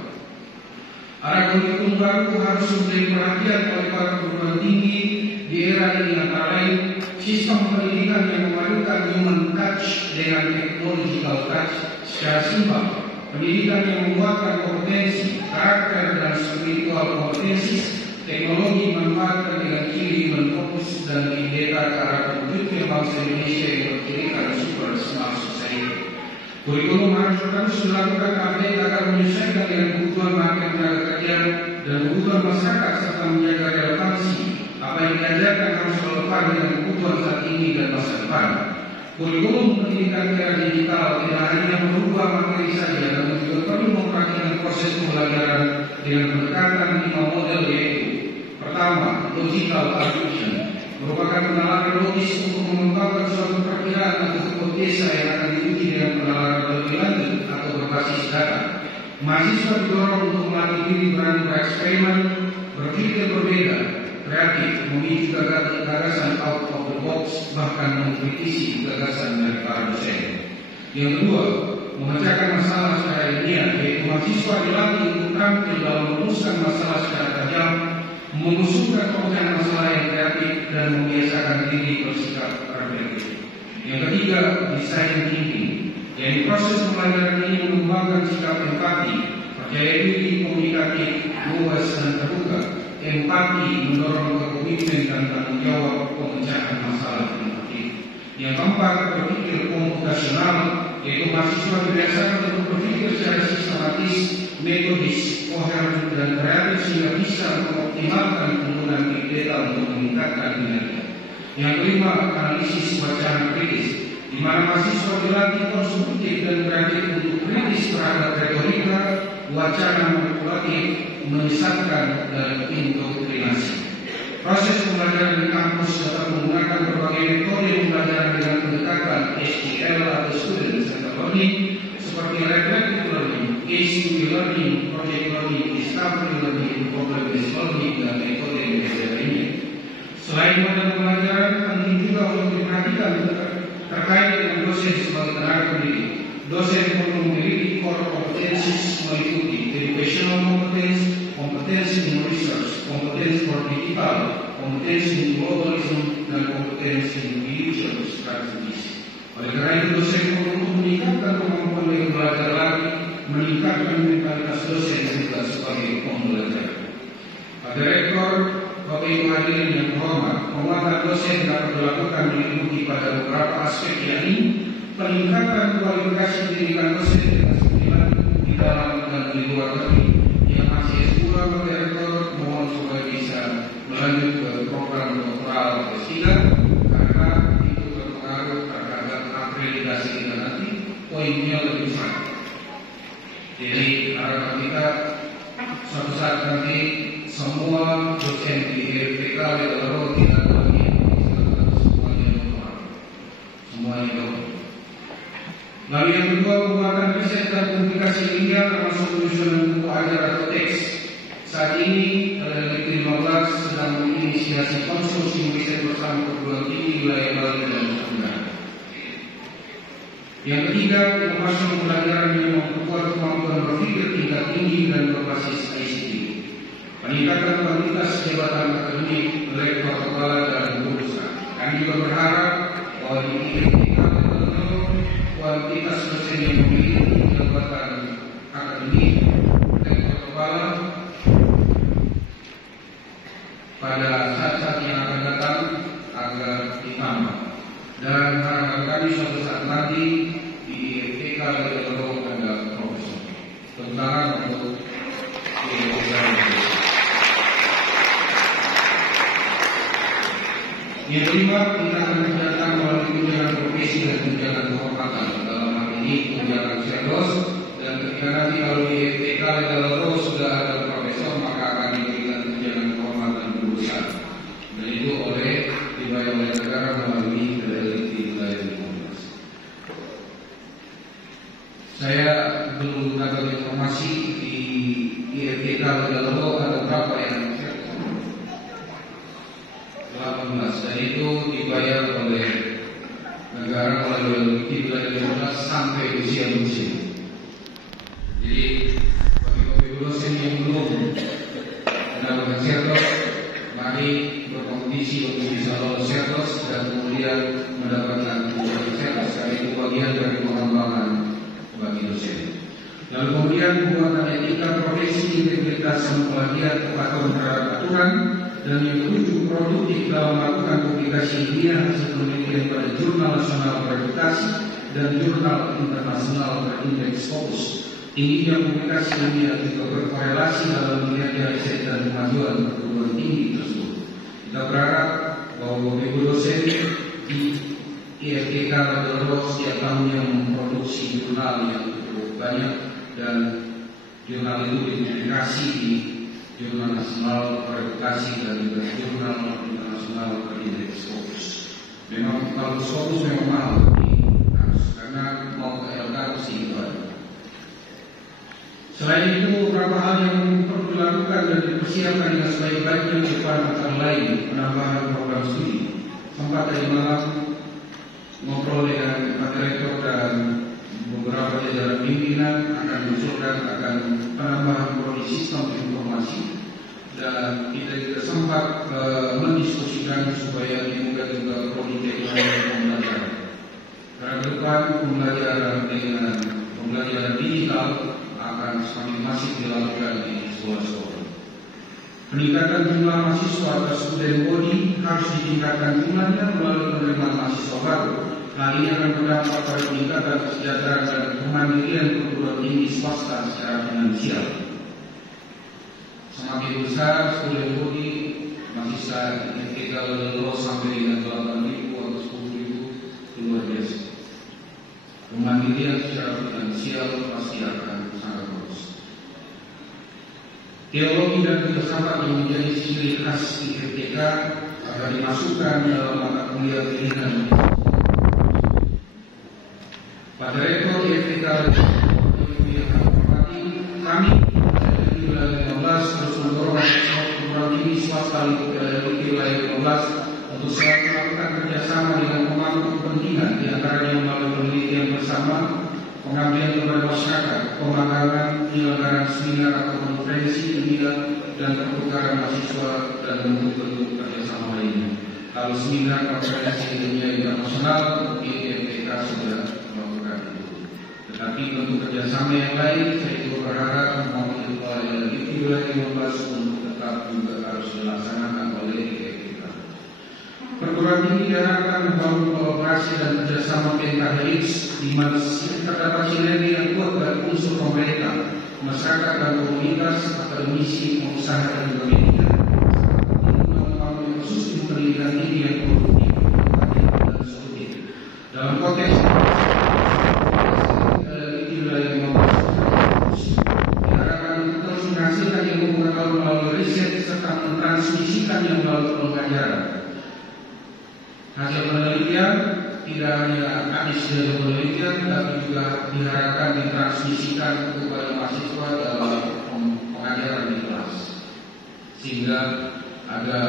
Arah kurikulum baru harus menjadi perhatian oleh para perguruan tinggi di era ini, antara lain sistem pendidikan yang memadukan human touch dengan technological touch secara seimbang, pendidikan yang menguatkan kompetensi, karakter, dan spiritual kompetensi, teknologi manfaatkan dengan ciri human focus dan big data ke arah terwujudnya bangsa Indonesia yang berkirikan super smart society. Kurikulum harus terus dilakukan update agar menyesuaikan dengan kebutuhan market tenaga kerja dan kebutuhan masyarakat serta menjaga relevansi. Apa yang diajarkan harus relevan dengan kebutuhan saat ini dan masa depan. Kurikulum pendidikan era digital tidak hanya merubah materi saja, namun juga perlu memperhatikan proses pembelajaran dengan pendekatan 5 model, yaitu pertama, logical abduction, merupakan penalaran logis untuk mengembangkan suatu perkiraan atau hipotesa yang akan diuji dengan penalaran lebih lanjut atau berbasis data. Mahasiswa didorong untuk melatih diri berani bereksperimen, berpikir berbeda, kreatif, memiliki gagasan out of the box, bahkan mengkritisi gagasan dari para dosen. Yang kedua, memecahkan masalah secara ilmiah, yaitu mahasiswa dilatih untuk tampil dalam merumuskan masalah secara tajam, mengusulkan pemecahan masalah yang kreatif, dan membiasakan diri bersikap reflektif. Yang ketiga, design thinking, yang proses pembelajaran ini mengembangkan sikap empati, percaya diri, komunikatif, luas dan terbuka. Empati mendorong komitmen dan tanggung jawab pemecahan masalah inovatif. Yang keempat, berpikir komputasional, yaitu mahasiswa dibiasakan untuk berpikir secara sistematis, metodis, koheren, dan kreatif sehingga bisa mengoptimalkan penggunaan big data untuk meningkatkan kinerja. Yang kelima, analisis wacana kritis, di mana mahasiswa dilatih konstruktif dan kreatif untuk kritis terhadap retorika, wacana manipulatif, menyesatkan, dan indoktrinasi. Proses pembelajaran di kampus dapat menggunakan berbagai metode pembelajaran dengan pendekatan STL atau Student Centered Learning seperti reflective learning, case study learning, project learning, discovery learning, problem-based learning, dan metode lainnya. Selain model pembelajaran, penting juga untuk diperhatikan terkait dengan dosen sebagai tenaga pendidik. Dosen perlu memiliki core competencies meliputi educational competence, kompetensi in research, kompetensi digital, kompetensi in globalism, dan kompetensi in future strategies. Oleh karena itu, dosen perlu meningkatkan kemampuan mereka belajar lagi, meningkatkan mentalitas dosen juga sebagai pembelajar. Pak Direktur, Bapak Ibu hadirin yang terhormat, penguatan dosen dapat dilakukan meliputi pada beberapa aspek, yakni peningkatan kualifikasi pendidikan dosen dengan sembilan di dalam dan di luar negeri. Yang masih S2 Bapak Direktur mohon supaya bisa melanjut ke program doktoral S3 karena itu berpengaruh terhadap akreditasi kita nanti, poinnya lebih besar. Jadi harapan kita suatu saat nanti semua dosen di RPK Level tidak lagi semuanya doktoral, semuanya doktoral. Lalu yang kedua, pembuatan riset dan publikasi ilmiah termasuk penyusunan buku ajar atau teks. Saat ini LLP 15 sedang menginisiasi konsorsium riset bersama perguruan tinggi wilayah Bali dan Nusa. Yang ketiga, inovasi pembelajaran yang memperkuat kemampuan berpikir tingkat tinggi dan berbasis ICT. Peningkatan kualitas jabatan akademik, rektor kepala dan guru besar. Kami juga berharap bahwa di kuantitas dosen yang memiliki jabatan akademik, rektor kepala pada saat-saat yang akan datang agar ditambah. Dan harapan kami suatu saat nanti di IFK level ada profesor. Tentang untuk yang kelima, kita akan menjalankan melalui tunjangan profesi dan tunjangan kehormatan. nanti kalau di FTK kalau sudah ada profesor maka akan diberikan tunjangan kehormatan lulusan, dan itu dibayar oleh negara melalui PLT wilayah 15. Saya belum dapat informasi di FTK kalau ada berapa yang 18, dan itu dibayar oleh negara melalui wilayah 15 sampai usia musim. Jadi bagi dosen yang belum mendapatkan sertos, mari berkompetisi untuk bisa lolos sertos dan kemudian mendapatkan sertos. Karena itu bagian dari pengembangan bagi dosen. Lalu kemudian pembuatan etika profesi, integritas pembelajaran, kepatuhan terhadap aturan, dan yang ketujuh produktif dalam melakukan publikasi ilmiah hasil penelitian pada jurnal nasional bereputasi dan jurnal internasional berindeks fokus. Tingginya publikasi ilmiah juga berkorelasi dalam kinerja riset dan kemajuan perguruan tinggi tersebut. Kita berharap bahwa Bapak Ibu dosen di IFTK Ledero setiap tahunnya memproduksi jurnal yang cukup banyak, dan jurnal itu dipublikasi di jurnal nasional bereputasi dan juga jurnal internasional berindeks fokus. Memang kalau fokus memang mahal, karena mau ke LK mesti dibayar. Selain itu, beberapa hal yang perlu dilakukan dan dipersiapkan dengan sebaik-baiknya ke depan antara lain penambahan program studi. Sempat tadi malam ngobrol dengan Pak Direktur dan beberapa jajaran pimpinan akan mengusulkan akan penambahan prodi sistem informasi, dan kita juga sempat mendiskusikan supaya dibuka juga prodi teknologi pembelajaran. Karena ke depan pembelajaran dengan pembelajaran digital akan semakin masif dilakukan di sekolah-sekolah. Peningkatan jumlah mahasiswa atau student body harus ditingkatkan jumlahnya melalui penerimaan mahasiswa baru. Hal ini akan berdampak pada peningkatan kesejahteraan dan kemandirian perguruan tinggi swasta secara finansial. Semakin besar student body, mahasiswa kita lulus sampai dengan 8.000 atau 10.000, luar biasa. Kemandirian secara finansial pasti akan sangat bagus. Teologi dan filsafat yang menjadi ciri khas di IFTK akan dimasukkan dalam mata kuliah pilihan. Pak Direktur IFTK kami di wilayah 15 terus mendorong perguruan tinggi swasta di wilayah 15 untuk selalu melakukan kerjasama dengan pemangku kepentingan, di antaranya melalui penelitian bersama, pengabdian kepada masyarakat, pemagangan, penyelenggaraan seminar atau konferensi ilmiah, dan pertukaran mahasiswa dan bentuk-bentuk kerjasama lainnya. Kalau seminar konferensi ilmiah internasional, IFTK sudah melakukan itu. Tetapi bentuk kerjasama yang lain, saya juga berharap di wilayah 15 untuk tetap juga harus dilaksanakan oleh IFTK. Perguruan tinggi diharapkan membangun kolaborasi dan kerjasama pentahelix di mana terdapat sinergi yang kuat dari unsur pemerintah, masyarakat dan komunitas, akademisi, pengusaha dan juga media, serta membangun ekosistem pendidikan tinggi yang produktif dan solutif. Dalam konteks di wilayah 15 diharapkan terus menghasilkan ilmu pengetahuan melalui riset serta mentransmisikannya melalui pengajaran. Hasil penelitian tidak hanya habis dari penelitian, tapi juga diharapkan ditransmisikan kepada mahasiswa dalam pengajaran di kelas, sehingga ada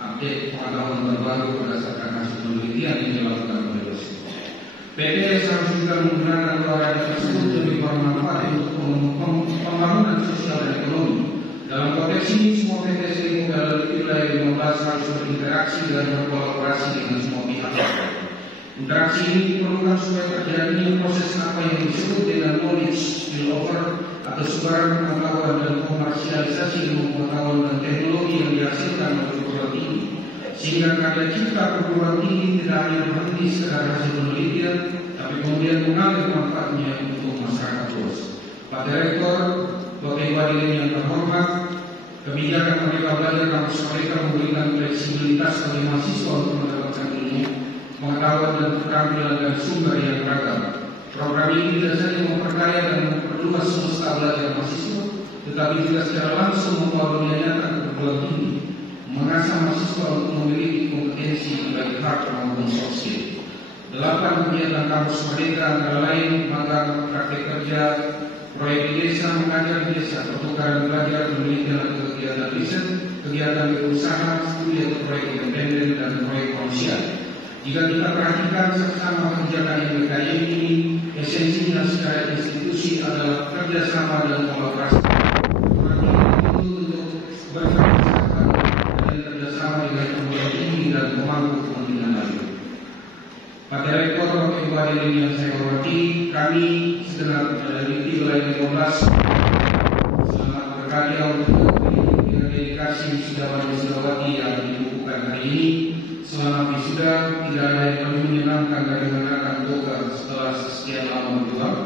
update pengetahuan terbaru berdasarkan hasil penelitian yang dilakukan oleh dosen. PTS harus juga menggunakan olahraga tersebut lebih bermanfaat untuk pembangunan sosial dan ekonomi. Dalam konteks ini, semua PTS di wilayah 15 harus berinteraksi dan berkolaborasi dengan semua pihak. Interaksi ini diperlukan supaya terjadinya proses apa yang disebut dengan knowledge spillover atau sebaran pengetahuan dan komersialisasi ilmu pengetahuan dan teknologi yang dihasilkan oleh perguruan tinggi, sehingga karya cipta perguruan tinggi tidak hanya berhenti sekedar hasil penelitian, tapi kemudian mengalir manfaatnya untuk masyarakat luas. Pak Direktur, Bapak Ibu hadirin yang terhormat, kebijakan Merdeka Belajar kampus mereka memberikan fleksibilitas bagi mahasiswa untuk mendapatkan ilmu, pengetahuan dan keterampilan dan sumber yang beragam. Program ini tidak saja memperkaya dan memperluas semesta belajar mahasiswa, tetapi juga secara langsung membawa dunia nyata ke perguruan tinggi, mengasah mahasiswa untuk memiliki kompetensi baik hard maupun soft skill. 8 kegiatan kampus merdeka antara lain magang, praktek kerja, proyek di desa, mengajar di desa, pertukaran belajar, penelitian atau kegiatan riset, kegiatan berusaha, studi atau proyek independen dan proyek kemanusiaan. Jika kita perhatikan sama kegiatan MBKI ini, esensinya secara institusi adalah kerjasama dan kolaborasi. Untuk berkerjasama dan kerjasama dengan perguruan tinggi dan pemangku kepentingan lain. Pak Direktur, Bapak Ibu hadirin yang saya hormati, kami segenap dari Wilayah 15 selamat berkarya untuk dedikasi wisudawan dan wisudawati yang dibukukan hari ini. Selama wisuda tidak ada yang lebih menyenangkan dari mengenakan toga setelah sekian lama berjuang.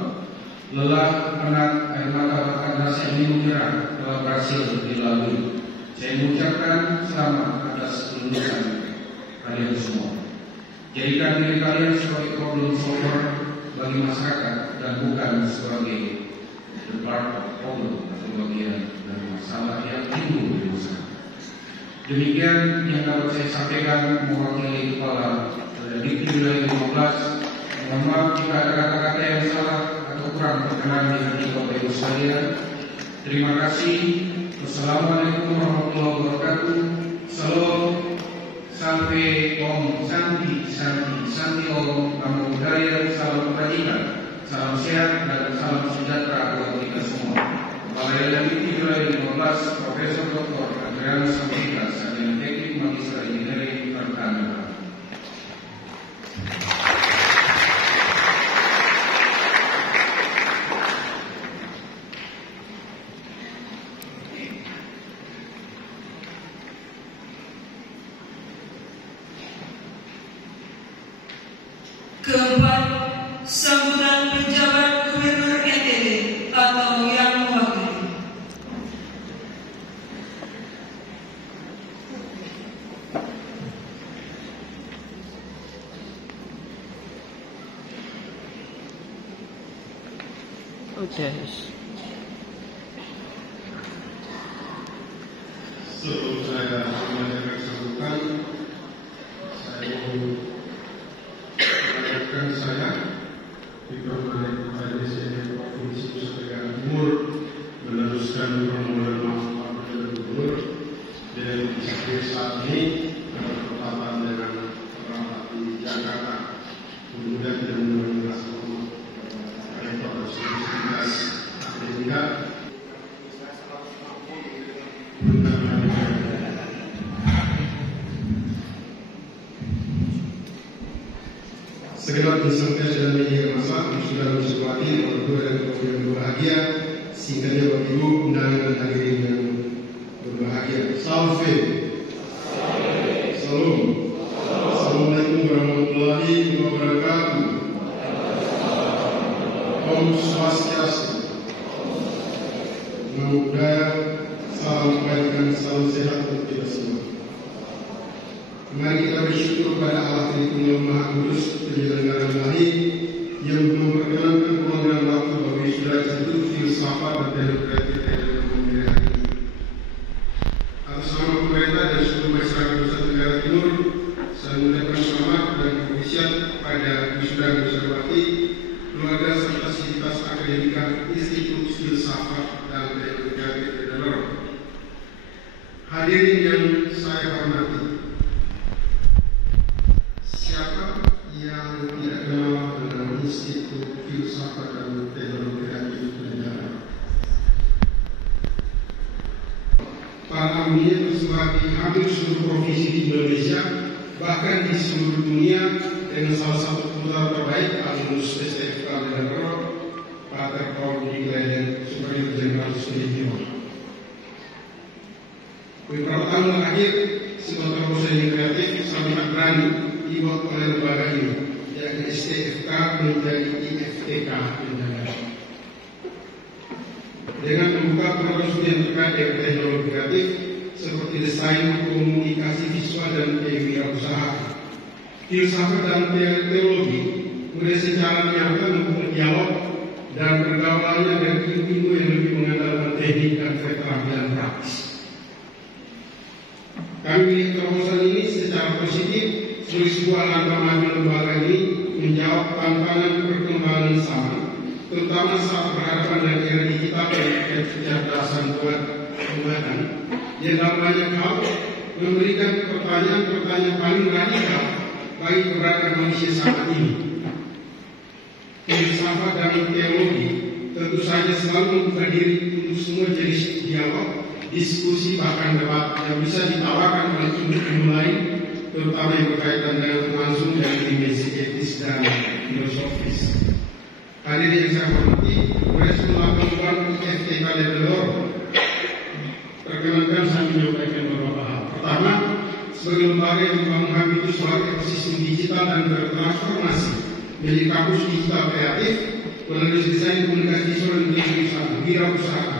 Lelah, penat, air mata bahkan rasa ingin menyerah telah berhasil dilalui. Saya mengucapkan selamat atas kelulusan kalian semua. Jadikan diri kalian sebagai problem solver bagi masyarakat dan bukan sebagai the part of problem atau bagian dari masalah yang timbul di masyarakat. Demikian yang dapat saya sampaikan mewakili Kepala Dikti Wilayah 15. Mohon maaf jika ada kata-kata yang salah atau kurang berkenan di hati Bapak Ibu sekalian. Terima kasih. Wassalamualaikum warahmatullahi wabarakatuh. Salam. Sampai Om Santi Om Namo Buddhaya, salam kebajikan, salam sehat dan salam sejahtera buat kita semua. Kepala Dikti Wilayah 15, Profesor Dr. Adrianus Sampika, Sarjana Teknik Magister Engineering Pertanian. Keempat, sambutan penjabat Gubernur NTT atau yang mewakili. Sebelum saya menyampaikan sambutan, saya mengucapkan saya diperoleh kepada DPRD Provinsi Nusa Tenggara Timur meneruskan permohonan maaf Pak Gubernur dan sampai saat ini bertepatan dengan rapat di Jakarta. Kemudian tidak mendengar rektor aktivitas akademika. Segenap insan pers dan media massa, sudah bersepati, orang tua dan keluarga yang berbahagia, singkatnya Bapak Ibu, undangan dan hadirin yang berbahagia. Salve. Salam. Assalamualaikum warahmatullahi wabarakatuh. Om Swastiastu. Namo Buddhaya, salam kebajikan, salam sehat untuk kita semua. Mari kita bersyukur kepada Allah Yang Maha Kudus, penyelenggara ilahi yang memperkenankan program waktu bagi wisuda Institut Filsafat dan Teknologi dalam hari ini. Atas nama pemerintah dan seluruh masyarakat Nusa Tenggara Timur, saya mengucapkan selamat dan kepujian pada wisuda dan wisudawati, keluarga serta sivitas akademika Institut Filsafat dan Teknologi dalam. Hadirin yang saya hormati, yang tidak kenal dengan Institut Filsafat dan Teknologi Kreatif Negara. Para alumni tersebar di hampir seluruh provinsi di Indonesia, bahkan di seluruh dunia, dengan salah satu putra terbaik alumnus STFK Negara, Pater Paul Diglen, Superior General Studi Timur. Beberapa tahun terakhir, sebagai proses kreatif sangat berani dibuat oleh lembaga ini, yakni STFK menjadi IFTK menjadi. Dengan membuka program studi yang terkait dengan teknologi kreatif seperti desain, komunikasi visual dan kewirausahaan, filsafat dan teknologi kemudian secara nyata membuat dialog dan pergaulannya dengan ilmu yang lebih mengandalkan teknik dan keterampilan praktis. Kami melihat terobosan ini secara positif sebagai sebuah langkah maju lembaga ini menjawab tantangan perkembangan zaman, terutama saat berhadapan dengan era digital dan kecerdasan buatan yang dalam banyak hal memberikan pertanyaan-pertanyaan paling radikal bagi keberadaan manusia saat ini. Filsafat dan teologi tentu saja selalu membuka diri untuk semua jenis dialog, diskusi, bahkan debat yang bisa ditawarkan oleh ilmu lain, terutama yang berkaitan dengan langsung dari dimensi etis dan filosofis. Hadirin yang saya hormati, respon laporan FTK Levelor perkenankan saya menyampaikan beberapa hal. Pertama, sebagai lembaga yang membangun habitus sebagai ekosistem digital dan bertransformasi menjadi kampus digital kreatif melalui desain komunikasi visual dan wirausaha.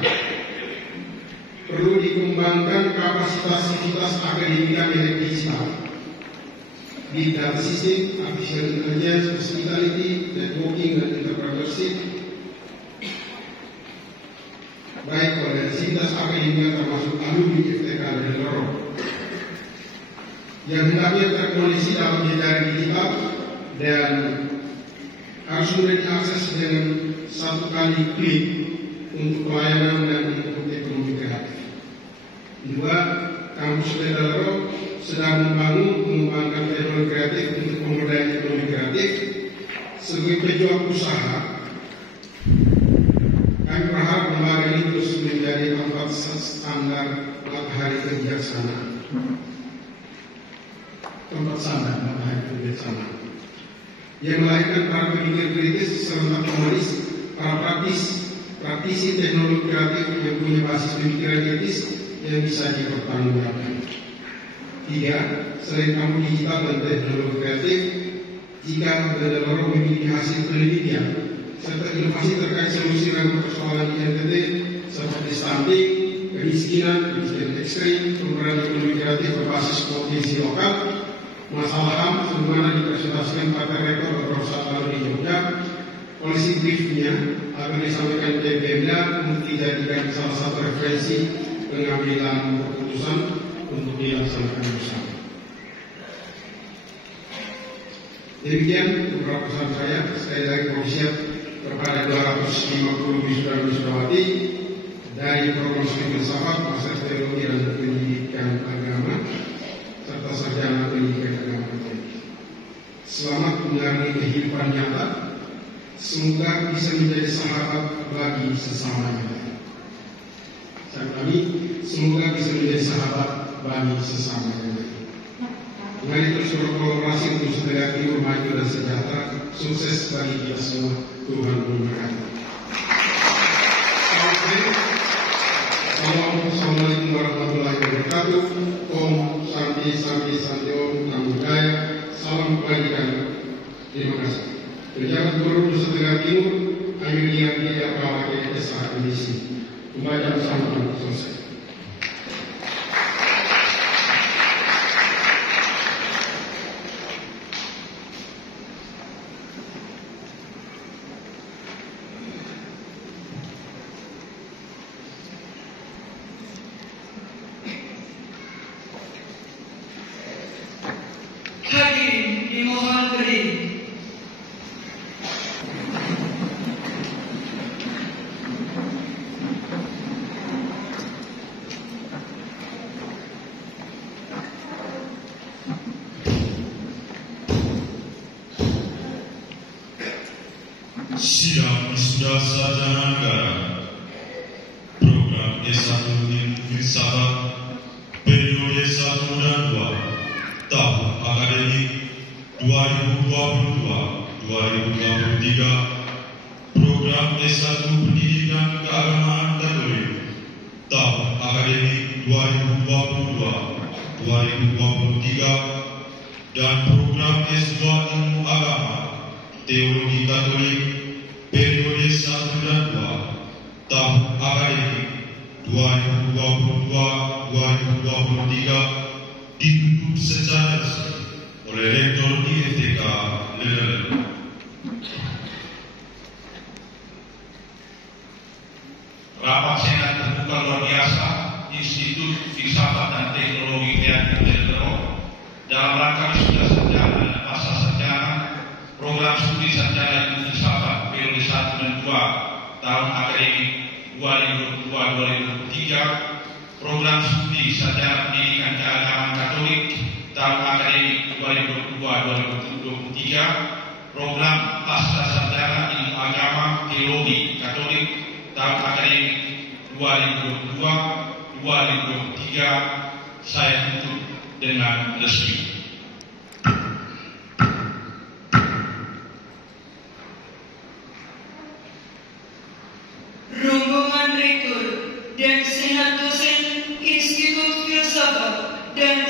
Perlu dikembangkan kapasitas akademika milik digital, di data system, artificial intelligence, hospitality, networking, dan entrepreneurship, baik universitas akademika termasuk alumni FTK dan Lorong yang hendaknya terkoneksi dalam jejaring digital dan harus mudah diakses dengan satu kali klik untuk pelayanan dan untuk ekonomi kreatif. Dua, kampus Lorong sedang mengembangkan teknologi kreatif untuk pemberdayaan ekonomi kreatif. Sebagai pejuang usaha, kami berharap lembaga ini terus menjadi tempat standar matahari kebijaksanaan. Tempat standar matahari kebijaksanaan yang melahirkan para pemikir kritis serta humanis, para praktisi teknologi kreatif yang punya basis pemikiran kritis yang bisa dipertanggungjawabkan. Tiga, selain kampus digital dan teknologi kreatif, jika Lorong memiliki hasil penelitian serta inovasi terkait solusi rangka persoalan di NTT seperti stunting, kemiskinan ekstrim, pemberdayaan ekonomi kreatif berbasis potensi lokal, masalah HAM sebagaimana dipresentasikan pada rekor beberapa saat lalu di Jogja, polisi briefnya akan disampaikan PBMDA untuk dijadikan salah satu referensi pengambilan keputusan untuk dilaksanakan bersama. Demikian beberapa pesan saya. Sekali lagi profesiat kepada 250 wisudawan-wisudawati dari program studi filsafat, master teologi dan pendidikan agama serta sarjana pendidikan agama. Selamat menjalani kehidupan nyata. Semoga bisa menjadi sahabat bagi sesamanya. Kami semoga bisa menjadi sahabat bagi sesamanya. Mari terus berkolaborasi untuk negara timur maju dan sejahtera. Sukses bagi kita semua. Tuhan memberkati. Assalamualaikum warahmatullahi wabarakatuh. Om Santi Santi Santi Om Namo Buddhaya. Salam kebajikan. Terima kasih. Pejabat Gubernur Nusa Tenggara Timur, Amelia Dia Kawake Desa Indonesia. Membaca bersama selesai. Hadirin dimohon berdiri. Sidang Wisuda Sarjana Negara Program S1 Ilmu Filsafat Periode 1 dan 2 Tahun Akademik 2022-2023 Program S1 Pendidikan Keagamaan Katolik Tahun Akademik 2022-2023 dan Program S2 Ilmu Agama Teologi Katolik periode 1 dan 2 tahun akademik 2022-2023 ditutup secara resmi oleh Rektor IFTK Lederer. program studi sarjana ilmu filsafat periode 1 dan 2 tahun akademik 2022-2023, program studi sarjana pendidikan keagamaan Katolik tahun akademik 2022-2023, program pasca sarjana ilmu agama teologi Katolik tahun akademik 2022-2023 saya tutup dengan resmi. Rombongan Rektor dan Senat Dosen Institut Filsafat dan